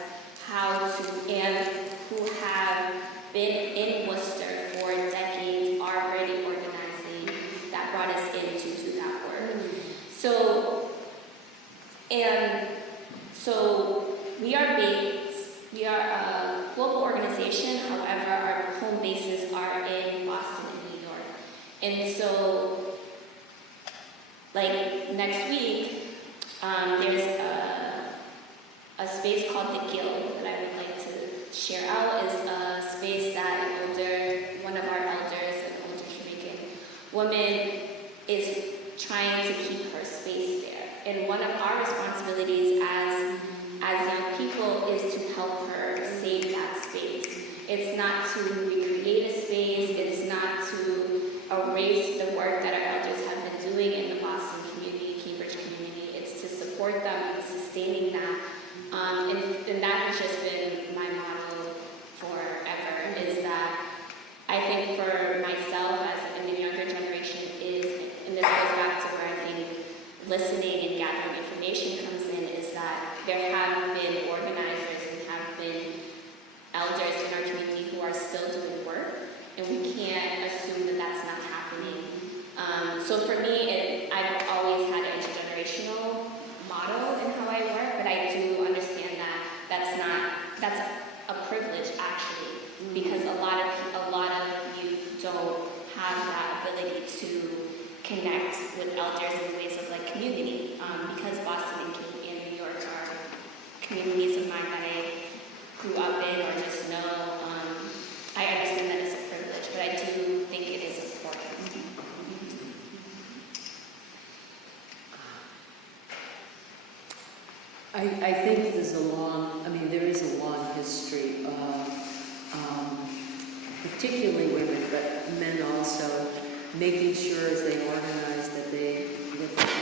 how to, and who have been in Worcester for decades, already organizing, that brought us into that work. So we are a global organization, however, our home bases are in Boston and New York. And so, next week, there's a space called The Guild that I would like to share out. Is a space that one of our elders, an older Jamaican woman, is trying to keep her space there. And one of our responsibilities as young people is to help her save that space. It's not to recreate a space, it's not to erase the work that our elders have been doing in the Boston community, Cambridge community. It's to support them in sustaining that. And that has just been my motto forever, is that I think for myself as in the younger generation is, and this goes back to where I think listening and gathering information comes in, is that there have been organizers and have been elders in our community who are still doing work, and we can't assume that that's not happening. So for me, I've always had an intergenerational model in how I work, but I do understand that that's a privilege actually, because a lot of youth don't have that ability to connect with elders in ways of community, because Boston and New York are communities of mine that I grew up in or just know. I understand that it's a privilege, but I do think it is important. I think there is a long history of, particularly women, but men also, making sure as they organize that they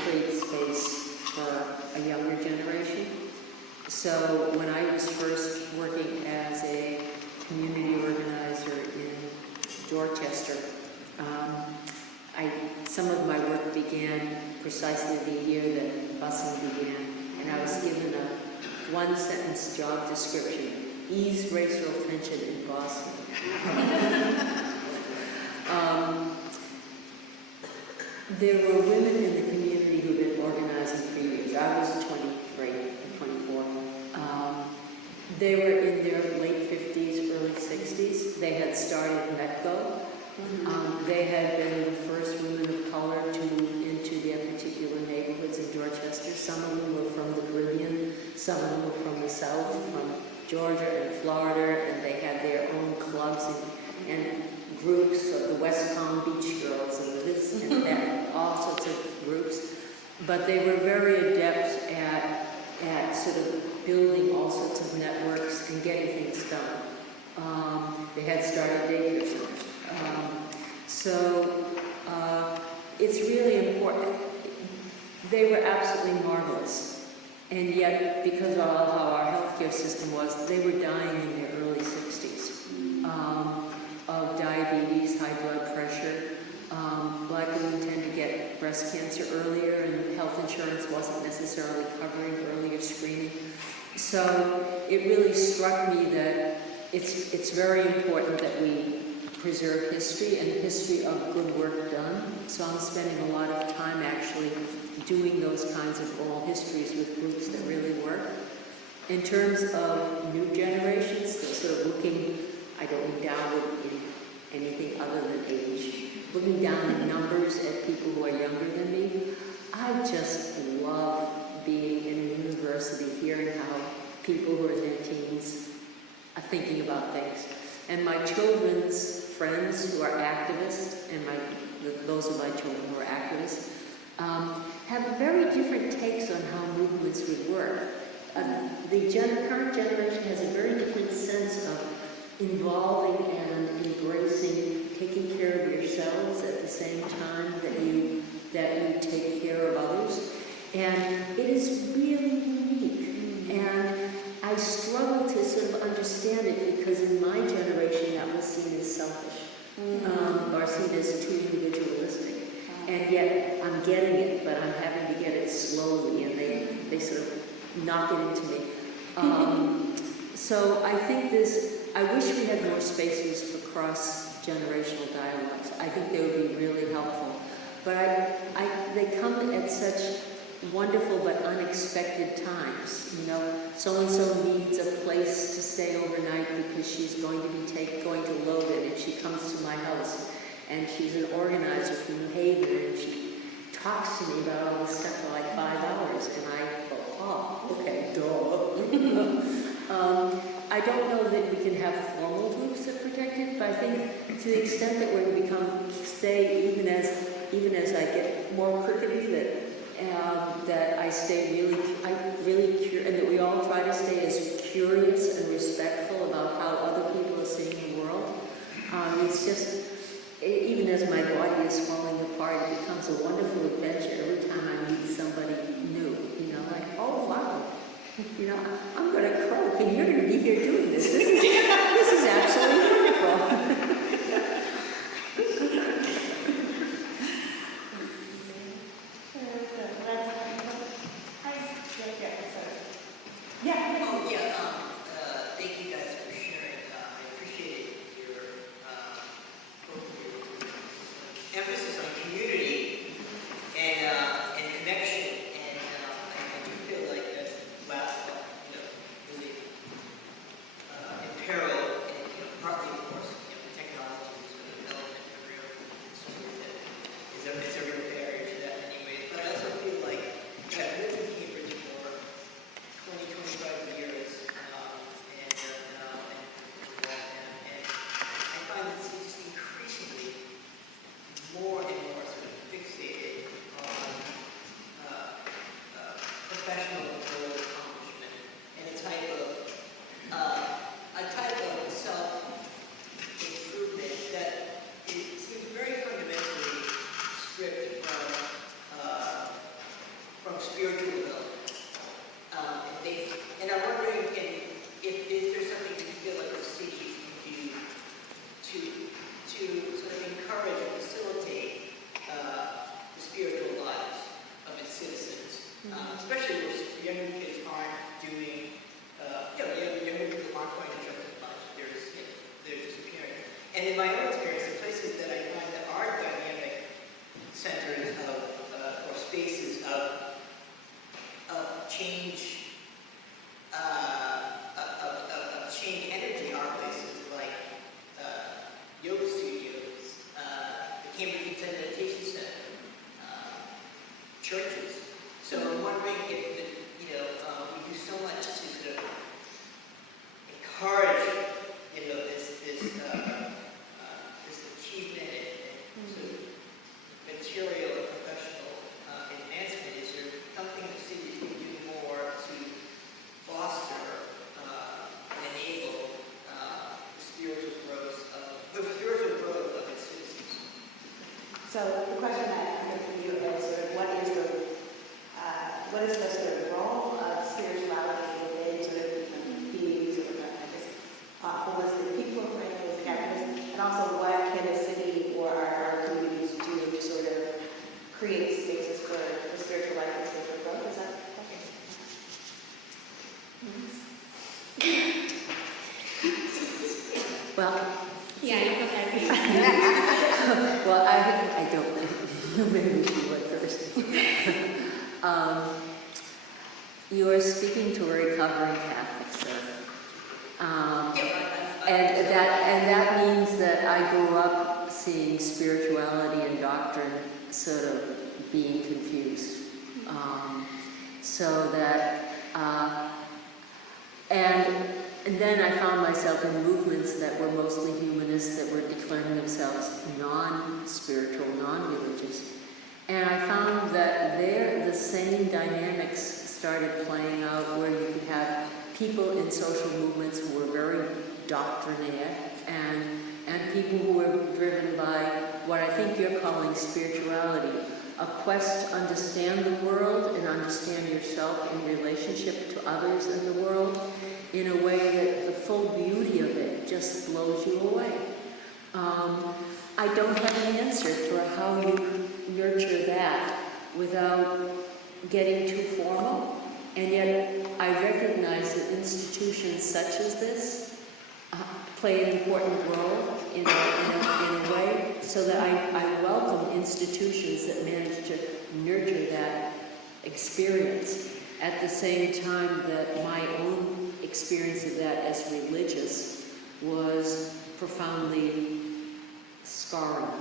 create space for a younger generation. So when I was first working as a community organizer in Dorchester, some of my work began precisely the year that busing began, and I was given a one-sentence job description: ease racial tension in Boston. There were women in the community who've been organizing for years. I was 23 and 24. They were in their late 50s, early 60s. They had started METCO. They had been the first women of color to move into their particular neighborhoods in Dorchester. Some of them were from the Caribbean, some of them were from the South, from Georgia and Florida, and they had their own clubs and groups of the West Palm Beach Girls and this and that, all sorts of groups. But they were very adept at sort of building all sorts of networks and getting things done. They had started daycare centers. So it's really important. They were absolutely marvelous. And yet, because of how our healthcare system was, they were dying in their early 60s of diabetes, high blood pressure. Black women tend to get breast cancer earlier, and health insurance wasn't necessarily covering earlier screening. So it really struck me that it's very important that we preserve history and history of good work done. So I'm spending a lot of time actually doing those kinds of oral histories with groups that really work. In terms of new generations, they're sort of looking, I don't look down in anything other than age, looking down in numbers at people who are younger than me. I just love being in a university, hearing how people who are in their teens are thinking about things. And my children's friends who are activists, and those of my children who are activists, have very different takes on how movements would work. The current generation has a very different sense of involving and embracing, taking care of yourselves at the same time that you take care of others. And it is really unique. And I struggle to sort of understand it because in my generation that was seen as selfish, or seen as too individualistic. And yet I'm getting it, but I'm having to get it slowly, and they sort of knock it into me. So I think I wish we had more spaces for cross-generational dialogues. I think they would be really helpful. But they come at such wonderful but unexpected times. You know, so-and-so needs a place to stay overnight because she's going to be going to Logan, and she comes to my house, and she's an organizer from New Haven, and she talks to me about all this stuff for like 5 hours, and I go, oh, okay, duh. I don't know that we can have formal groups that protect it, but I think to the extent that we're going to stay, even as I get more crickety, that I stay really curious, and that we all try to stay as curious and respectful about how other people are seeing the world. It's just, even as my body is falling apart, it becomes a wonderful adventure every time I meet somebody new. You know, like, oh wow, you know, I'm going to croak, and you're going to be here doing this. This is absolutely wonderful. Thank you guys for sharing. I appreciate your emphasis on community and connection. And I do feel like that's last, really in peril, and partly, of course, the technology is an element of real something that is a real barrier to that in many ways. But I also feel like I've lived in Cambridge for 20, 25 years. I find it just increasingly more and more sort of fixated on professional goal accomplishment and a type of self-improvement that it seems very fundamentally stripped from spiritual development and faith. And I'm wondering if there's something you feel like the city can do to sort of encourage and facilitate the spiritual lives of its citizens, especially where younger kids aren't doing, younger people aren't going to church as much. They're disappearing. And in my own experience, the places that I find that are dynamic centers or spaces of change, change energy are places like yoga studios, the Cambridge Meditation Center, churches. So I'm wondering if we do so much to sort of encourage this achievement and sort of material and professional advancement. Is there something the city can do more to foster and enable the spiritual growth of its citizens? So the question that I have for you is sort of what is the sort of role of spirituality within sort of being sort of holistic people, holistic activists, and also what can the city or our communities do to sort of create spaces for the spiritual life and spiritual growth? Is that okay? Well, yeah, you go ahead. maybe she went first. You are speaking to a recovering Catholic, sir. And that means that I grew up seeing spirituality and doctrine sort of being confused. So that, and then I found myself in movements that were mostly humanist, that were declaring themselves non-spiritual, non-religious. And I found that there the same dynamics started playing out, where you could have people in social movements who were very doctrinaire, and people who were driven by what I think you're calling spirituality, a quest to understand the world and understand yourself in relationship to others in the world in a way that the full beauty of it just blows you away. I don't have an answer for how you nurture that without getting too formal, and yet I recognize that institutions such as this play an important role in a way, so that I welcome institutions that manage to nurture that experience at the same time that my own experience of that as religious was profoundly scarring.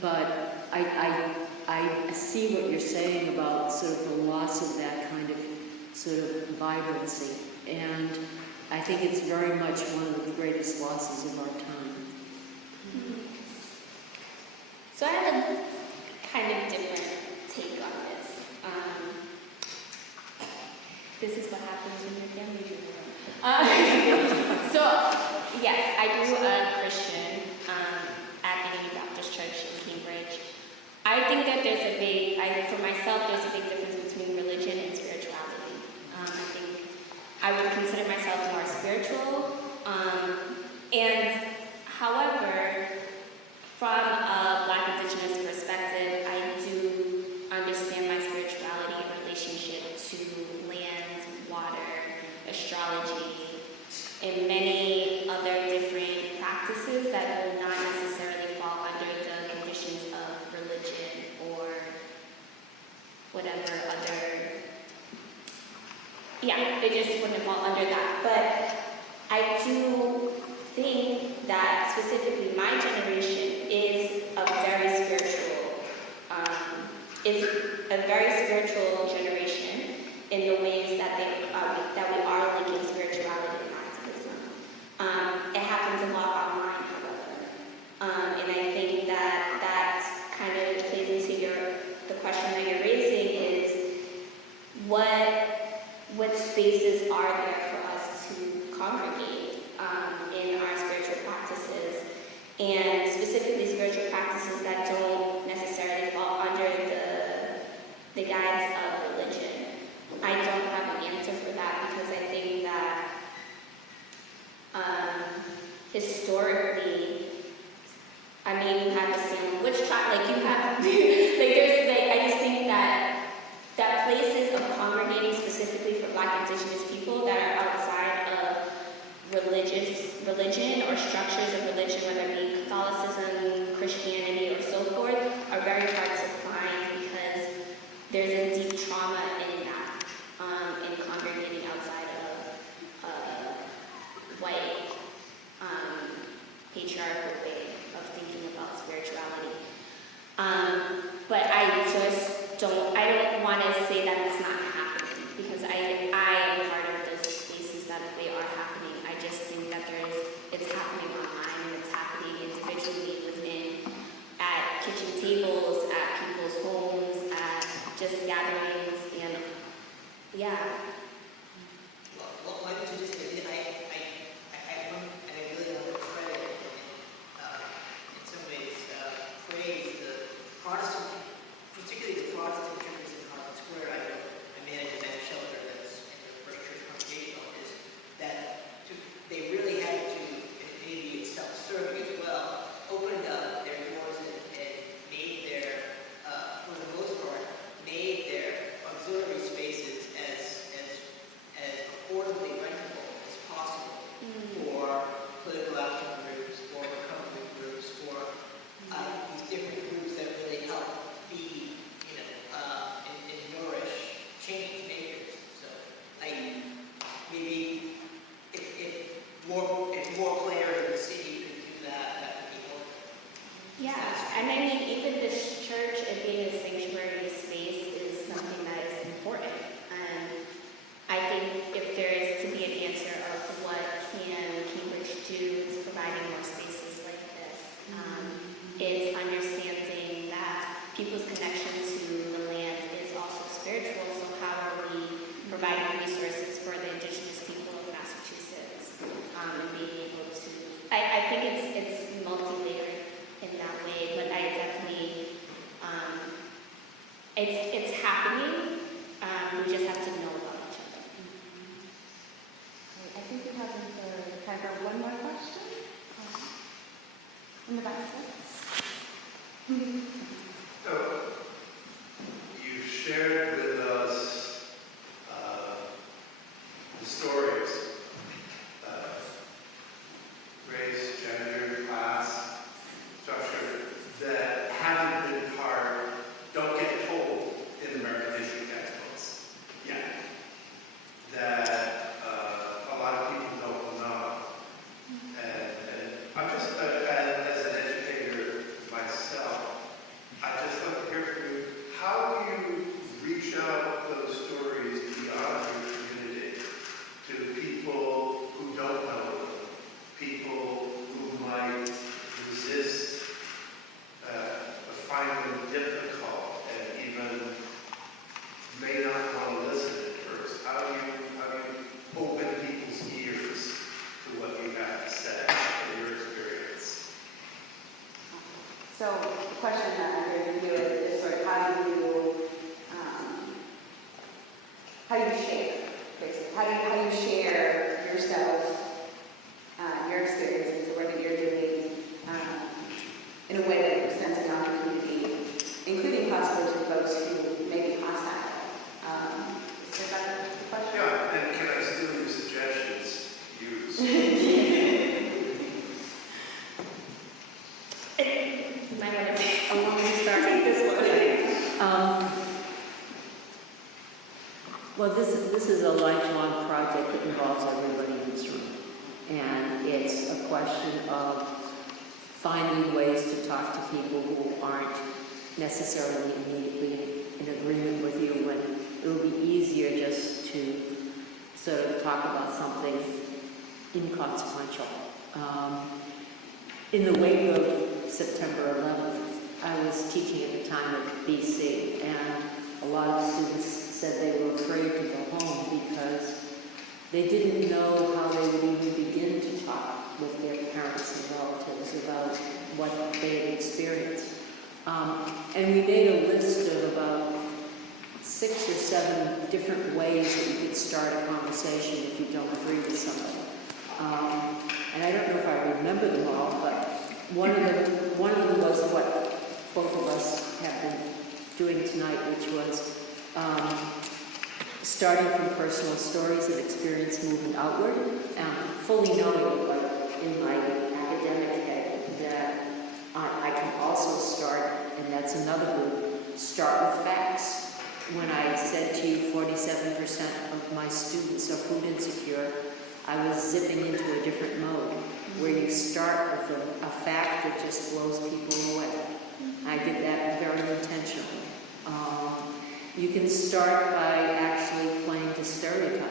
But I see what you're saying about sort of the loss of that kind of sort of vibrancy, and I think it's very much one of the greatest losses of our time. So I have a kind of different take on this. This is what happens when your family funeral. So, yes, I grew up Christian at the University Lutheran Church in Cambridge. I think that there's a big, for myself, there's a big difference between religion and spirituality. I think I would consider myself more spiritual. And however, from a Black Indigenous perspective, I do understand my spirituality in relationship to land, water, astrology, and many other different practices that will not necessarily fall under the conditions of religion or whatever other, yeah, it just wouldn't fall under that. But I do think that specifically my generation is a very spiritual generation in the ways that we are linking spirituality and activism. It happens a lot online, however, and I think that kind of plays into the question that you're raising is what spaces are there for us to congregate in our spiritual practices, and specifically spiritual practices that don't necessarily fall under the guise of religion. I don't have an answer for that, because I think that historically, I mean, you have the same witch trial, like you have, I just think that places of congregating specifically for Black Indigenous people that are outside of religion or structures of religion, whether it be Catholicism, Christianity, or so forth, are very hard to find, because there's a deep trauma in that, in congregating outside of white, patriarchal way of thinking about spirituality. But I don't want to say that it's not happening, because I am part of those spaces that they are happening. I just think that it's happening online, and it's happening individually within, at kitchen tables, at people's homes, at just gatherings, and yeah. Well, why don't you just say, I really want to credit in some ways praise the Protestant, particularly the Protestant churches in Harvard Square. I manage a men's shelter that's in the First Church Congregational, is that they really had to, and maybe it's self-serving as well, opened up their doors and made their Yeah, and I mean, even this church and being a sanctuary space is something that is important. And I think if there is to be an answer of what can Cambridge do to providing more spaces like this, is understanding that people's connection to the land is also spiritual. So how are we providing resources for the indigenous people of Massachusetts, and being able to? I think it's multi-layered in that way, but I definitely, it's happening. We just have to know about each other. I think we have time for one more question. In the back. So, you shared with us the stories, race, gender, class, structure, that haven't been part, don't get told in American history textbooks yet. That a lot of people don't know. And I'm just, as an educator myself, I just like to hear from you, how do you reach out those stories beyond your community to people who don't know them, people who might resist, find them difficult, and even may not want to listen at first? How do you open people's ears to what you have to say in your experience? So the question that I'm going to do is sort of how do you share, basically? How do you share yourself, your experiences, the work that you're doing, in a way that makes sense in our community, including possibly to folks who may be hostile. Is that the question? Yeah, and can I steal your suggestions? Use. You might want to take a long start at this one. Well, this is a lifelong project that involves everybody in this room. And it's a question of finding ways to talk to people who aren't necessarily immediately in agreement with you, when it would be easier just to sort of talk about something inconsequential. In the wake of September 11th, I was teaching at the time at BC, and a lot of students said they were afraid to go home because they didn't know how they would even begin to talk with their parents and relatives about what they had experienced. And we made a list of about 6 or 7 different ways that you could start a conversation if you don't agree with somebody. And I don't know if I remember them all, but one of them was what both of us have been doing tonight, which was starting from personal stories of experience moving outward, fully knowing, but in my academic head, that I can also start, and that's another group, start with facts. When I said to you 47% of my students are food insecure, I was zipping into a different mode, where you start with a fact that just blows people away. I did that very intentionally. You can start by actually playing to stereotype.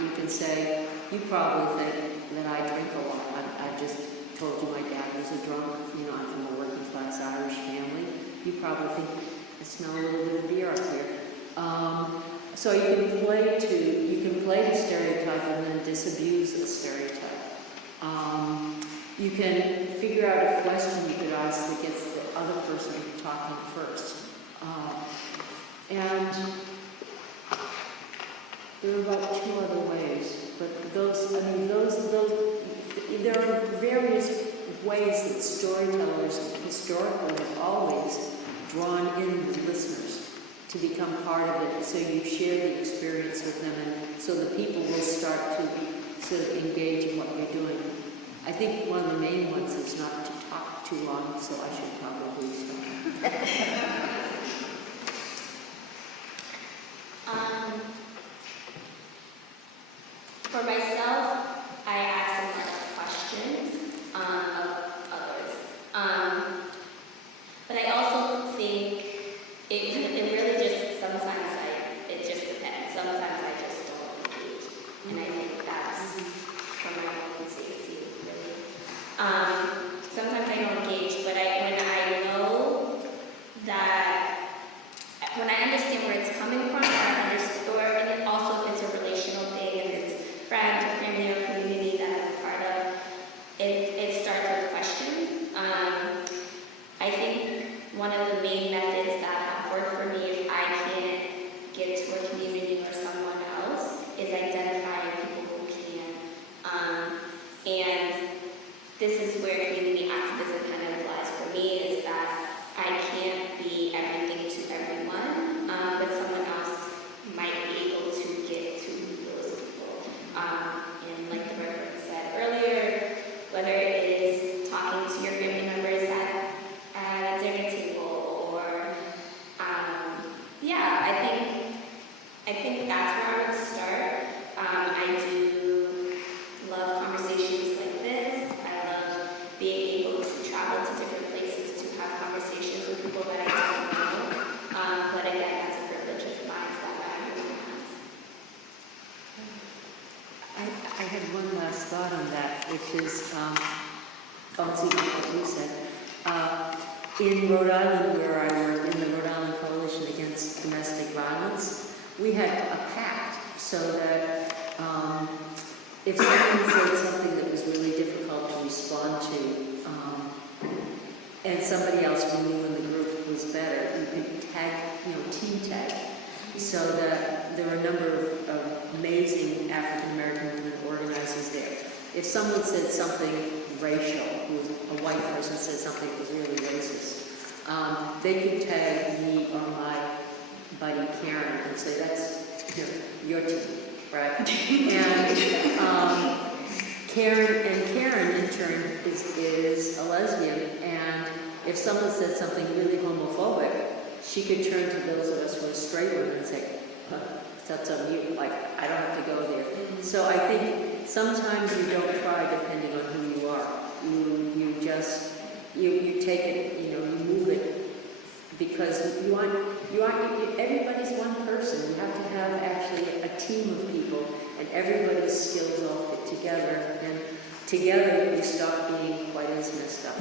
You can say, you probably think that I drink a lot. I just told you my dad was a drunk. You know, I'm from a working class Irish family. You probably think I smell a little bit of beer up here. So you can play to stereotype and then disabuse the stereotype. You can figure out a question you could ask that gets the other person talking first. And there are about 2 other ways, but there are various ways that storytellers historically have always drawn in the listeners to become part of it, so you share the experience with them, and so the people will start to sort of engage in what you're doing. I think one of the main ones is not to talk too long, so I should probably stop. For myself, I ask a lot of questions of others. But I also think it really just, sometimes it just depends. Sometimes I just don't engage. And I think that's from my own safety, really. Sometimes I don't engage, but when I know that, when I understand where it's coming from, and it also if it's a relational thing, and it's friends or family or community that I'm a part of, it starts with questions. I think one of the main methods that have worked for me if I can't get to a community or someone else is identifying people who can. And this is where community activism kind of applies for me, is that I can't be everything to everyone, but someone else might be able to get to those people. And like the reverend said earlier, whether it is talking to your family members at a dinner table, or I think that's where I would start. I do love conversations like this. I love being able to travel to different places to have conversations with people that I don't know. But again, that's a privilege of mine that not everyone has. I had one last thought on that, which is, bouncing on what you said. In Rhode Island, where I work, in the Rhode Island Coalition Against Domestic Violence, we had a pact so that if someone said something that was really difficult to respond to, and somebody else we knew in the group was better, you could tag, team tag, so that there were a number of amazing African American women organizers there. If someone said something racial, a white person said something that was really racist, they could tag me or my buddy Karen and say, that's your team, right? And Karen in turn is a lesbian, and if someone said something really homophobic, she could turn to those of us who are straight women and say, that's on you, like, I don't have to go there. So I think sometimes you don't try depending on who you are. You just, you take it, you move it, because everybody's one person. You have to have actually a team of people, and everybody's skills all fit together, and together we stop being quite as messed up.